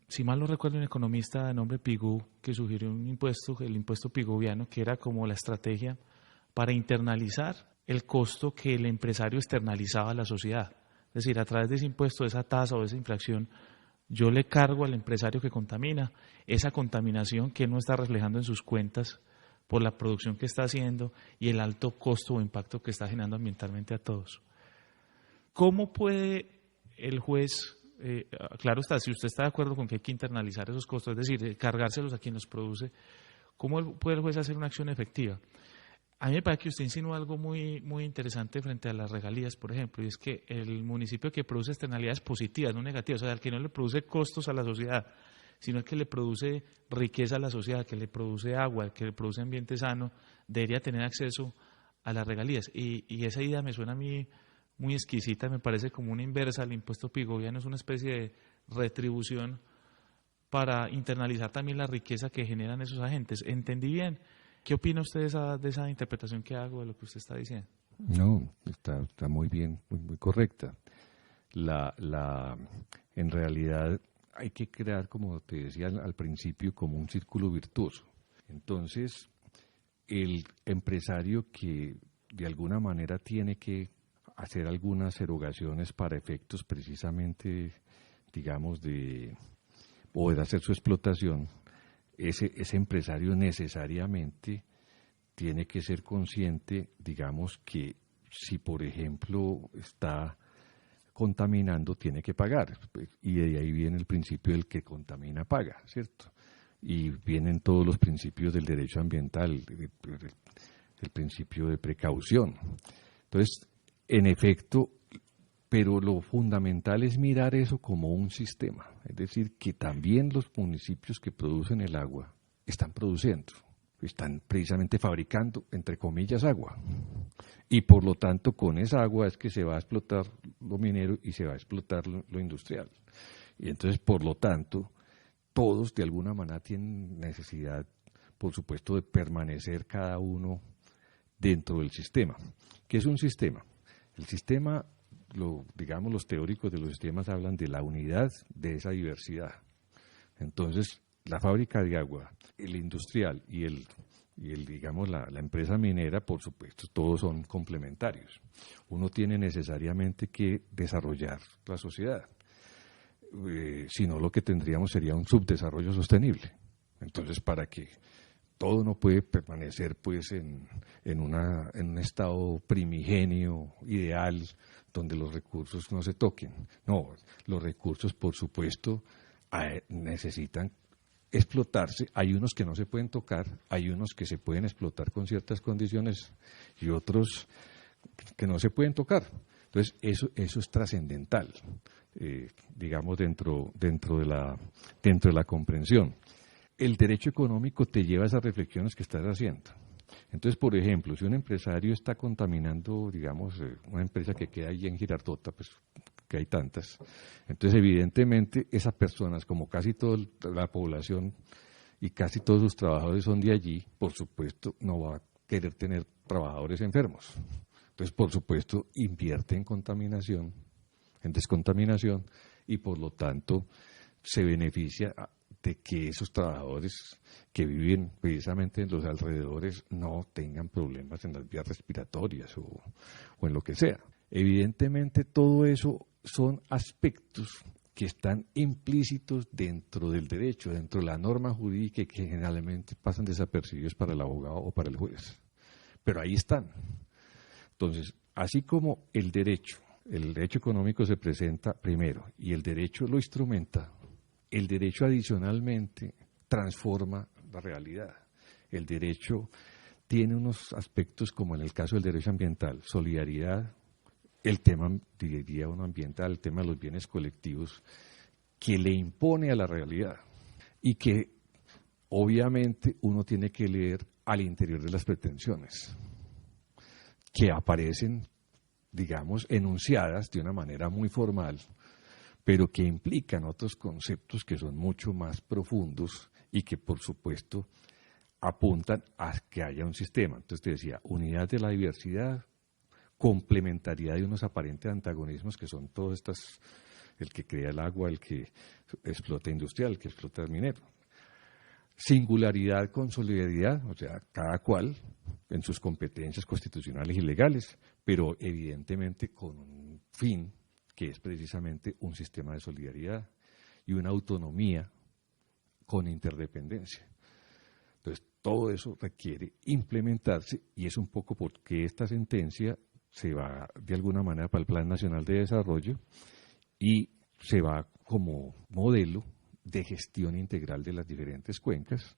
Si mal no recuerdo, un economista de nombre Pigou que sugirió un impuesto, el impuesto pigouviano, que era como la estrategia para internalizar el costo que el empresario externalizaba a la sociedad. Es decir, a través de ese impuesto, de esa tasa o de esa infracción, yo le cargo al empresario que contamina esa contaminación que no está reflejando en sus cuentas por la producción que está haciendo y el alto costo o impacto que está generando ambientalmente a todos. ¿Cómo puede el juez, claro está, si usted está de acuerdo con que hay que internalizar esos costos, es decir, cargárselos a quien los produce, ¿cómo puede el juez hacer una acción efectiva? A mí me parece que usted insinúa algo muy, muy interesante frente a las regalías, por ejemplo, y es que el municipio que produce externalidades positivas, no negativas, o sea, el que no le produce costos a la sociedad, sino el que le produce riqueza a la sociedad, que le produce agua, el que le produce ambiente sano, debería tener acceso a las regalías. Y esa idea me suena a mí muy exquisita, me parece como una inversa al impuesto pigouviano, es una especie de retribución para internalizar también la riqueza que generan esos agentes. ¿Entendí bien? ¿Qué opina usted de esa interpretación que hago de lo que usted está diciendo? No, está muy bien, muy correcta. En realidad hay que crear, como te decía al principio, como un círculo virtuoso. Entonces, el empresario que de alguna manera tiene que hacer algunas erogaciones para efectos precisamente, digamos, de poder hacer su explotación, ese empresario necesariamente tiene que ser consciente, digamos, que si por ejemplo está contaminando tiene que pagar. Y de ahí viene el principio del que contamina paga, ¿cierto? Y vienen todos los principios del derecho ambiental, el principio de precaución. Entonces, en efecto, pero lo fundamental es mirar eso como un sistema, es decir, que también los municipios que producen el agua están produciendo, están precisamente fabricando, entre comillas, agua. Y por lo tanto, con esa agua es que se va a explotar lo minero y se va a explotar lo industrial. Y entonces, por lo tanto, todos de alguna manera tienen necesidad, por supuesto, de permanecer cada uno dentro del sistema. ¿Qué es un sistema? El sistema, digamos, los teóricos de los sistemas hablan de la unidad de esa diversidad. Entonces, la fábrica de agua, el industrial y digamos, la empresa minera, por supuesto, todos son complementarios. Uno tiene necesariamente que desarrollar la sociedad. Si no, lo que tendríamos sería un subdesarrollo sostenible. Entonces, para que todo no puede permanecer pues en un estado primigenio, ideal, donde los recursos no se toquen. No, los recursos, por supuesto, necesitan explotarse. Hay unos que no se pueden tocar, hay unos que se pueden explotar con ciertas condiciones y otros que no se pueden tocar. Entonces, eso es trascendental, digamos, dentro de la comprensión. El derecho económico te lleva a esas reflexiones que estás haciendo. Entonces, por ejemplo, si un empresario está contaminando, digamos, una empresa que queda ahí en Girardota, pues que hay tantas, entonces evidentemente esas personas, como casi toda la población y casi todos sus trabajadores son de allí, por supuesto no va a querer tener trabajadores enfermos. Entonces, por supuesto, invierte en contaminación, en descontaminación, y por lo tanto se beneficia de que esos trabajadores que viven precisamente en los alrededores no tengan problemas en las vías respiratorias o en lo que sea. Evidentemente todo eso son aspectos que están implícitos dentro del derecho, dentro de la norma jurídica y que generalmente pasan desapercibidos para el abogado o para el juez. Pero ahí están. Entonces, así como el derecho económico se presenta primero y el derecho lo instrumenta, el derecho adicionalmente transforma la realidad. El derecho tiene unos aspectos como en el caso del derecho ambiental, solidaridad, el tema, diría uno, ambiental, el tema de los bienes colectivos, que le impone a la realidad y que obviamente uno tiene que leer al interior de las pretensiones, que aparecen, digamos, enunciadas de una manera muy formal, pero que implican otros conceptos que son mucho más profundos y que, por supuesto, apuntan a que haya un sistema. Entonces te decía, unidad de la diversidad, complementariedad de unos aparentes antagonismos que son todas estas, el que crea el agua, el que explota industrial, el que explota el minero. Singularidad con solidaridad, o sea, cada cual en sus competencias constitucionales y legales, pero evidentemente con un fin que es precisamente un sistema de solidaridad y una autonomía con interdependencia. Entonces, todo eso requiere implementarse y es un poco porque esta sentencia se va de alguna manera para el Plan Nacional de Desarrollo y se va como modelo de gestión integral de las diferentes cuencas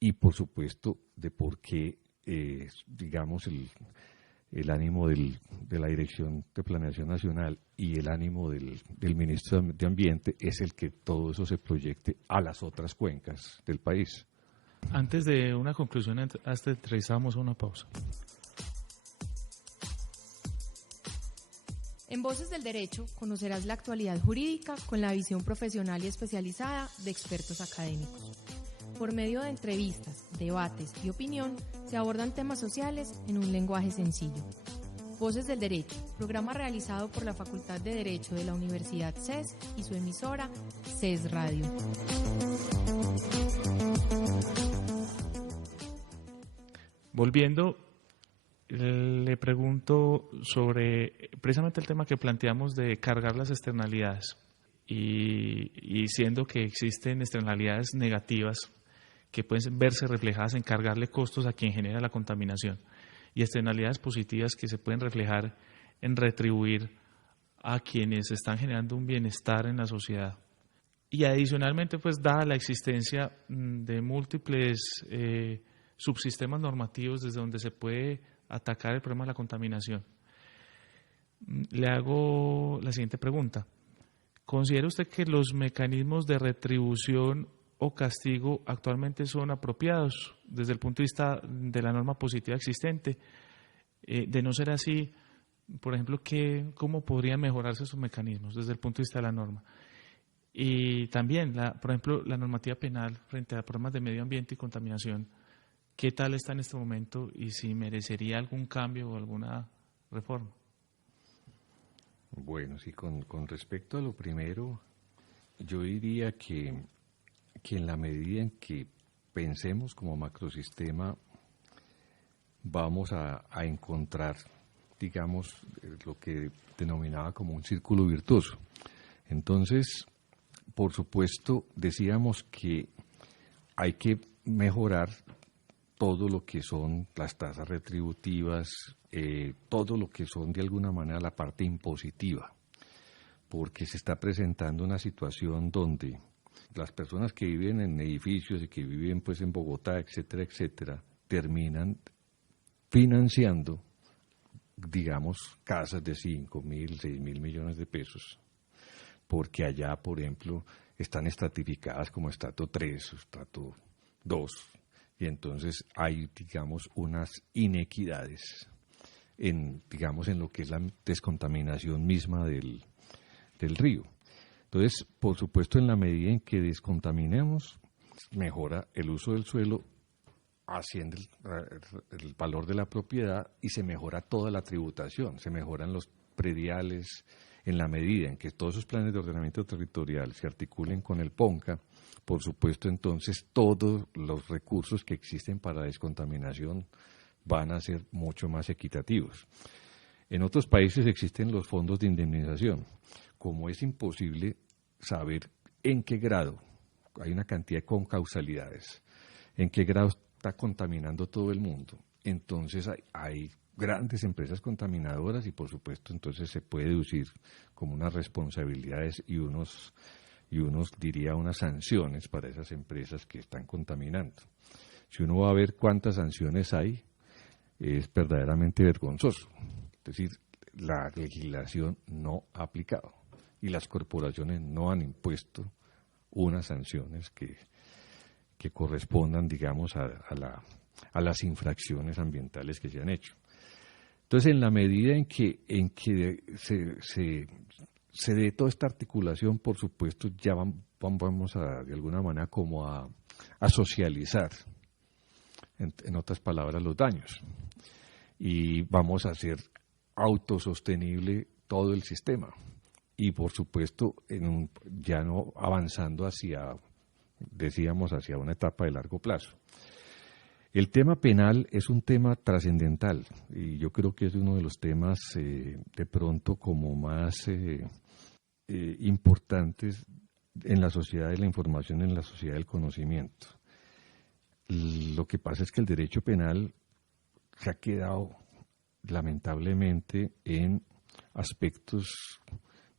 y, por supuesto, de por qué, digamos, el ánimo de la Dirección de Planeación Nacional y el ánimo del Ministro de Ambiente es el que todo eso se proyecte a las otras cuencas del país. Antes de una conclusión, hasta realizamos una pausa. En Voces del Derecho conocerás la actualidad jurídica con la visión profesional y especializada de expertos académicos. Por medio de entrevistas, debates y opinión, se abordan temas sociales en un lenguaje sencillo. Voces del Derecho, programa realizado por la Facultad de Derecho de la Universidad CES y su emisora CES Radio. Volviendo, le pregunto sobre precisamente el tema que planteamos de cargar las externalidades y siendo que existen externalidades negativas que pueden verse reflejadas en cargarle costos a quien genera la contaminación y externalidades positivas que se pueden reflejar en retribuir a quienes están generando un bienestar en la sociedad. Y adicionalmente, pues dada la existencia de múltiples subsistemas normativos desde donde se puede atacar el problema de la contaminación, le hago la siguiente pregunta. ¿Considera usted que los mecanismos de retribución o castigo actualmente son apropiados desde el punto de vista de la norma positiva existente? De no ser así, por ejemplo, ¿cómo podrían mejorarse esos mecanismos desde el punto de vista de la norma? Y también, por ejemplo, la normativa penal frente a problemas de medio ambiente y contaminación, ¿qué tal está en este momento y si merecería algún cambio o alguna reforma? Bueno, sí, con respecto a lo primero, yo diría que en la medida en que pensemos como macrosistema, vamos a encontrar, digamos, lo que denominaba como un círculo virtuoso. Entonces, por supuesto, decíamos que hay que mejorar todo lo que son las tasas retributivas, todo lo que son de alguna manera la parte impositiva, porque se está presentando una situación donde las personas que viven en edificios y que viven pues en Bogotá, etcétera, etcétera, terminan financiando, digamos, casas de 5.000, 6.000 millones de pesos, porque allá, por ejemplo, están estratificadas como estrato 3 o estrato 2, y entonces hay, digamos, unas inequidades en lo que es la descontaminación misma del río. Entonces, por supuesto, en la medida en que descontaminemos, mejora el uso del suelo, asciende el valor de la propiedad y se mejora toda la tributación, se mejoran los prediales. En la medida en que todos esos planes de ordenamiento territorial se articulen con el PONCA, por supuesto, entonces todos los recursos que existen para descontaminación van a ser mucho más equitativos. En otros países existen los fondos de indemnización. Como es imposible saber en qué grado, hay una cantidad de concausalidades, en qué grado está contaminando todo el mundo, entonces hay grandes empresas contaminadoras y por supuesto entonces se puede deducir como unas responsabilidades y unos diría unas sanciones para esas empresas que están contaminando. Si uno va a ver cuántas sanciones hay, es verdaderamente vergonzoso. Es decir, la legislación no ha aplicado y las corporaciones no han impuesto unas sanciones que correspondan, digamos, a las infracciones ambientales que se han hecho. Entonces, en la medida en que se dé toda esta articulación, por supuesto, ya vamos a, de alguna manera, como a socializar, en otras palabras, los daños. Y vamos a hacer autosostenible todo el sistema. Y, por supuesto, ya no avanzando hacia una etapa de largo plazo. El tema penal es un tema trascendental y yo creo que es uno de los temas de pronto como más importantes en la sociedad de la información, en la sociedad del conocimiento. Lo que pasa es que el derecho penal se ha quedado lamentablemente en aspectos,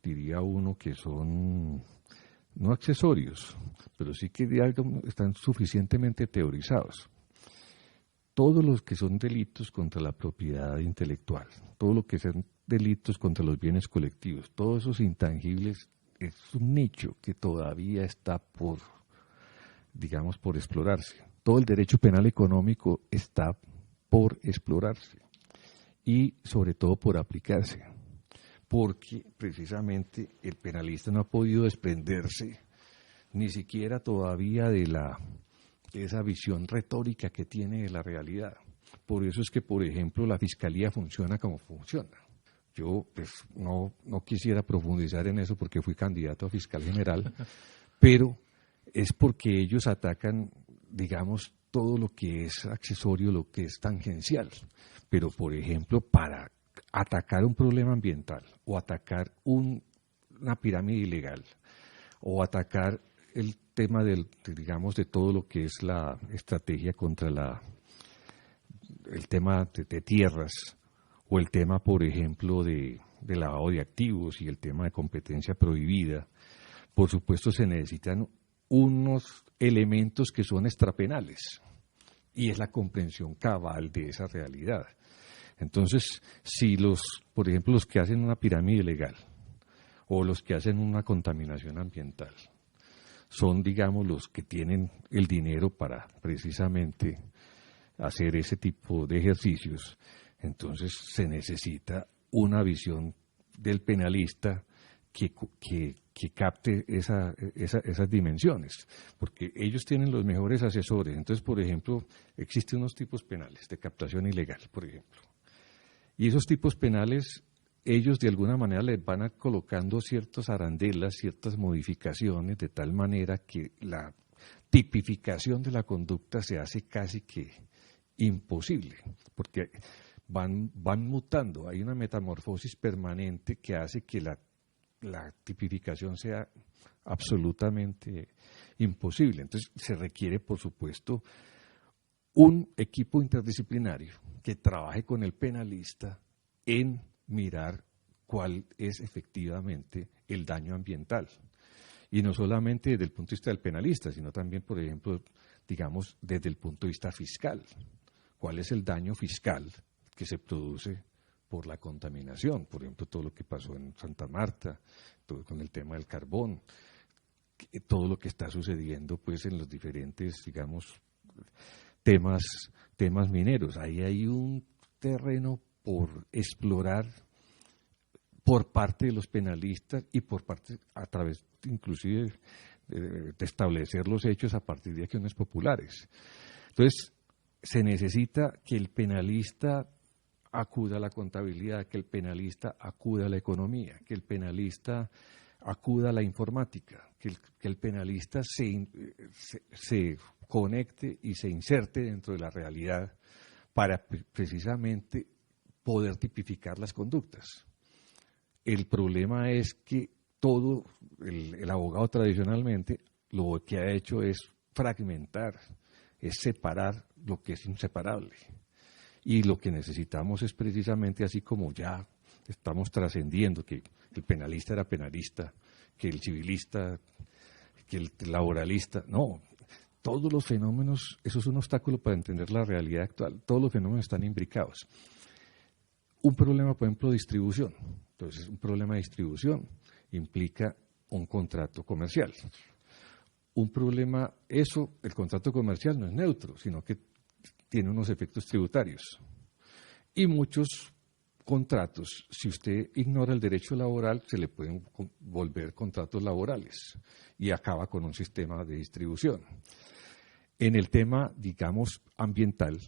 diría uno, que son no accesorios, pero sí que están suficientemente teorizados. Todos los que son delitos contra la propiedad intelectual, todo lo que son delitos contra los bienes colectivos, todos esos intangibles, es un nicho que todavía está por explorarse. Todo el derecho penal económico está por explorarse y sobre todo por aplicarse, porque precisamente el penalista no ha podido desprenderse ni siquiera todavía de esa visión retórica que tiene de la realidad. Por eso es que, por ejemplo, la Fiscalía funciona como funciona. Yo pues, no quisiera profundizar en eso porque fui candidato a fiscal general, pero es porque ellos atacan, digamos, todo lo que es accesorio, lo que es tangencial. Pero, por ejemplo, para atacar un problema ambiental o atacar una pirámide ilegal o atacar el tema de todo lo que es la estrategia contra el tema de tierras o el tema, por ejemplo, de de lavado de activos y el tema de competencia prohibida, por supuesto se necesitan unos elementos que son extrapenales, y es la comprensión cabal de esa realidad. Entonces, si por ejemplo, los que hacen una pirámide legal o los que hacen una contaminación ambiental son, digamos, los que tienen el dinero para precisamente hacer ese tipo de ejercicios, entonces se necesita una visión del penalista que capte esas dimensiones, porque ellos tienen los mejores asesores. Entonces, por ejemplo, existen unos tipos penales de captación ilegal, por ejemplo, y esos tipos penales, ellos de alguna manera les van a colocando ciertas arandelas, ciertas modificaciones, de tal manera que la tipificación de la conducta se hace casi que imposible, porque van mutando, hay una metamorfosis permanente que hace que la tipificación sea absolutamente imposible. Entonces se requiere, por supuesto, un equipo interdisciplinario que trabaje con el penalista en mirar cuál es efectivamente el daño ambiental. Y no solamente desde el punto de vista del penalista, sino también, por ejemplo, digamos, desde el punto de vista fiscal. ¿Cuál es el daño fiscal que se produce por la contaminación? Por ejemplo, todo lo que pasó en Santa Marta, todo con el tema del carbón, todo lo que está sucediendo pues en los diferentes, digamos, temas mineros. Ahí hay un terreno por explorar por parte de los penalistas y por parte, a través inclusive de establecer los hechos a partir de acciones populares. Entonces, se necesita que el penalista acuda a la contabilidad, que el penalista acuda a la economía, que el penalista acuda a la informática, que el penalista se conecte y se inserte dentro de la realidad para precisamente poder tipificar las conductas. El problema es que el abogado tradicionalmente lo que ha hecho es fragmentar, es separar lo que es inseparable. Y lo que necesitamos es precisamente, así como ya estamos trascendiendo que el penalista era penalista, que el civilista, que el laboralista, no, todos los fenómenos, eso es un obstáculo para entender la realidad actual, todos los fenómenos están imbricados. Un problema, por ejemplo, de distribución. Entonces, un problema de distribución implica un contrato comercial. Un problema, el contrato comercial no es neutro, sino que tiene unos efectos tributarios. Y muchos contratos, si usted ignora el derecho laboral, se le pueden volver contratos laborales y acaba con un sistema de distribución. En el tema, digamos, ambiental,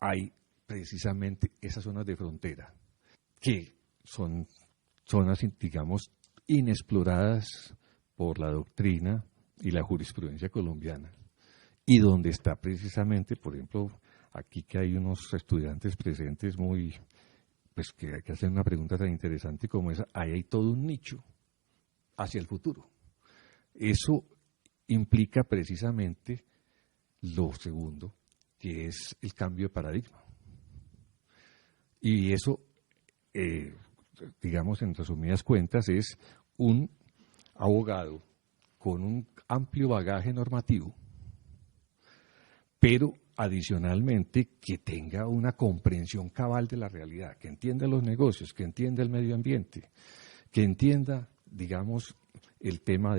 hay precisamente esas zonas de frontera, que son zonas, digamos, inexploradas por la doctrina y la jurisprudencia colombiana, y donde está precisamente, por ejemplo, aquí que hay unos estudiantes presentes pues que hacen una pregunta tan interesante como esa, ahí hay todo un nicho hacia el futuro. Eso implica precisamente lo segundo, que es el cambio de paradigma. Y eso, digamos, en resumidas cuentas, es un abogado con un amplio bagaje normativo, pero adicionalmente que tenga una comprensión cabal de la realidad, que entienda los negocios, que entienda el medio ambiente, que entienda, digamos, el tema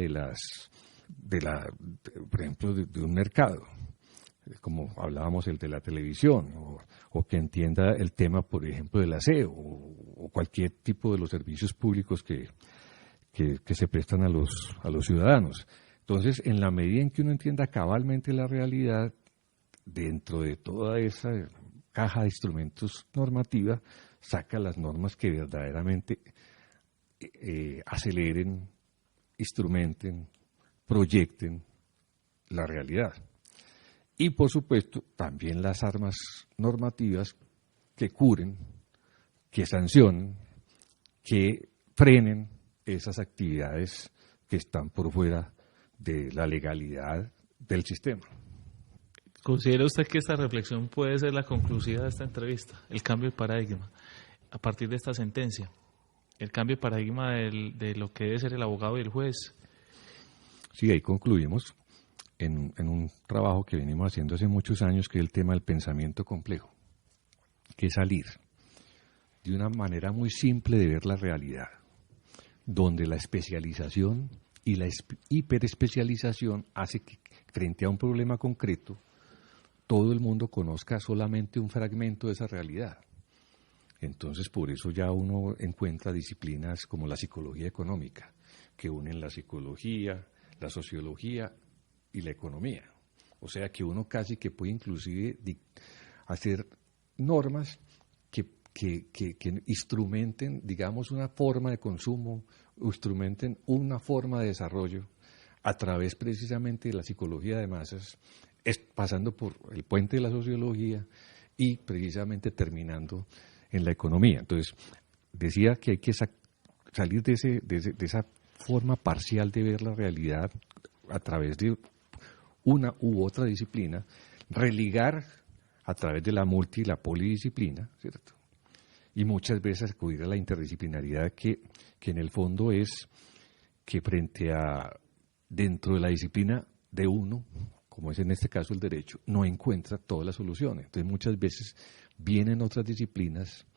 por ejemplo, de un mercado, como hablábamos el de la televisión, o que entienda el tema, por ejemplo, del aseo, o cualquier tipo de los servicios públicos que se prestan a los ciudadanos. Entonces, en la medida en que uno entienda cabalmente la realidad, dentro de toda esa caja de instrumentos normativa, saca las normas que verdaderamente aceleren, instrumenten, proyecten la realidad. Y, por supuesto, también las armas normativas que curen, que sancionen, que frenen esas actividades que están por fuera de la legalidad del sistema. ¿Considera usted que esta reflexión puede ser la conclusiva de esta entrevista, el cambio de paradigma, a partir de esta sentencia? el cambio de paradigma de lo que debe ser el abogado y el juez. Sí, ahí concluimos en un trabajo que venimos haciendo hace muchos años, que es el tema del pensamiento complejo, que es salir de una manera muy simple de ver la realidad, donde la especialización y la hiperespecialización hace que frente a un problema concreto todo el mundo conozca solamente un fragmento de esa realidad. Entonces, por eso ya uno encuentra disciplinas como la psicología económica, que unen la psicología, la sociología y la economía. O sea que uno casi que puede inclusive hacer normas que instrumenten, digamos, una forma de consumo, o instrumenten una forma de desarrollo a través precisamente de la psicología de masas, pasando por el puente de la sociología y precisamente terminando en la economía. Entonces, decía que hay que salir de esa forma parcial de ver la realidad a través de una u otra disciplina, religar a través de la multi y la polidisciplina, ¿cierto? Y muchas veces acudir a la interdisciplinaridad que en el fondo es que dentro de la disciplina de uno, como es en este caso el derecho, no encuentra todas las soluciones. Entonces muchas veces vienen otras disciplinas,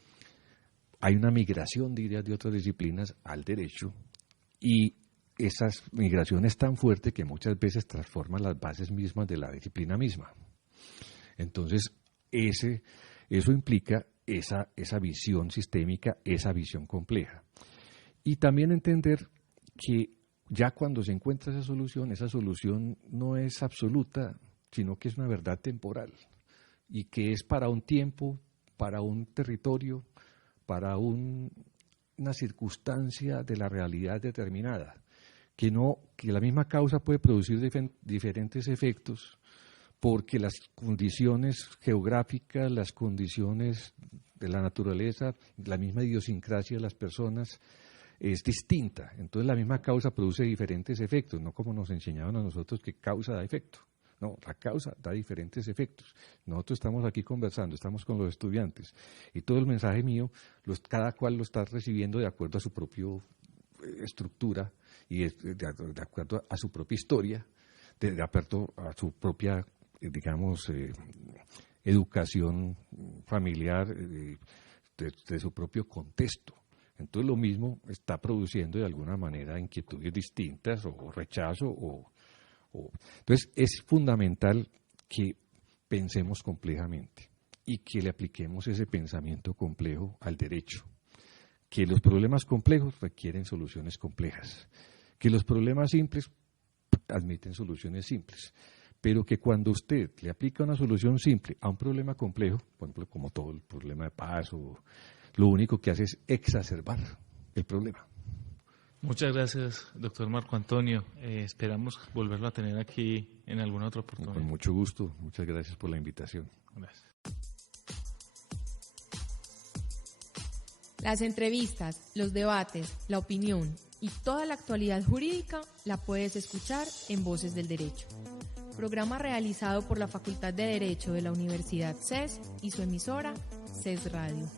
hay una migración, diría, de otras disciplinas al derecho, y esa migración es tan fuerte que muchas veces transforma las bases mismas de la disciplina misma. Entonces, eso implica esa visión sistémica, esa visión compleja. Y también entender que ya cuando se encuentra esa solución no es absoluta, sino que es una verdad temporal y que es para un tiempo, para un territorio, para una circunstancia de la realidad determinada, que la misma causa puede producir diferentes efectos porque las condiciones geográficas, las condiciones de la naturaleza, la misma idiosincrasia de las personas es distinta. Entonces la misma causa produce diferentes efectos, no como nos enseñaban a nosotros que causa da efecto. No, la causa da diferentes efectos. Nosotros estamos aquí conversando, estamos con los estudiantes y todo el mensaje mío, cada cual lo está recibiendo de acuerdo a su propia estructura y de acuerdo a su propia historia, de acuerdo a su propia, digamos, educación familiar, de su propio contexto. Entonces lo mismo está produciendo de alguna manera inquietudes distintas o rechazo. Entonces es fundamental que pensemos complejamente y que le apliquemos ese pensamiento complejo al derecho, que los problemas complejos requieren soluciones complejas, que los problemas simples admiten soluciones simples, pero que cuando usted le aplica una solución simple a un problema complejo, por ejemplo, como todo el problema de paz, lo único que hace es exacerbar el problema. Muchas gracias, doctor Marco Antonio. Esperamos volverlo a tener aquí en alguna otra oportunidad. Con mucho gusto. Muchas gracias por la invitación. Gracias. Las entrevistas, los debates, la opinión y toda la actualidad jurídica la puedes escuchar en Voces del Derecho. Programa realizado por la Facultad de Derecho de la Universidad CES y su emisora CES Radio.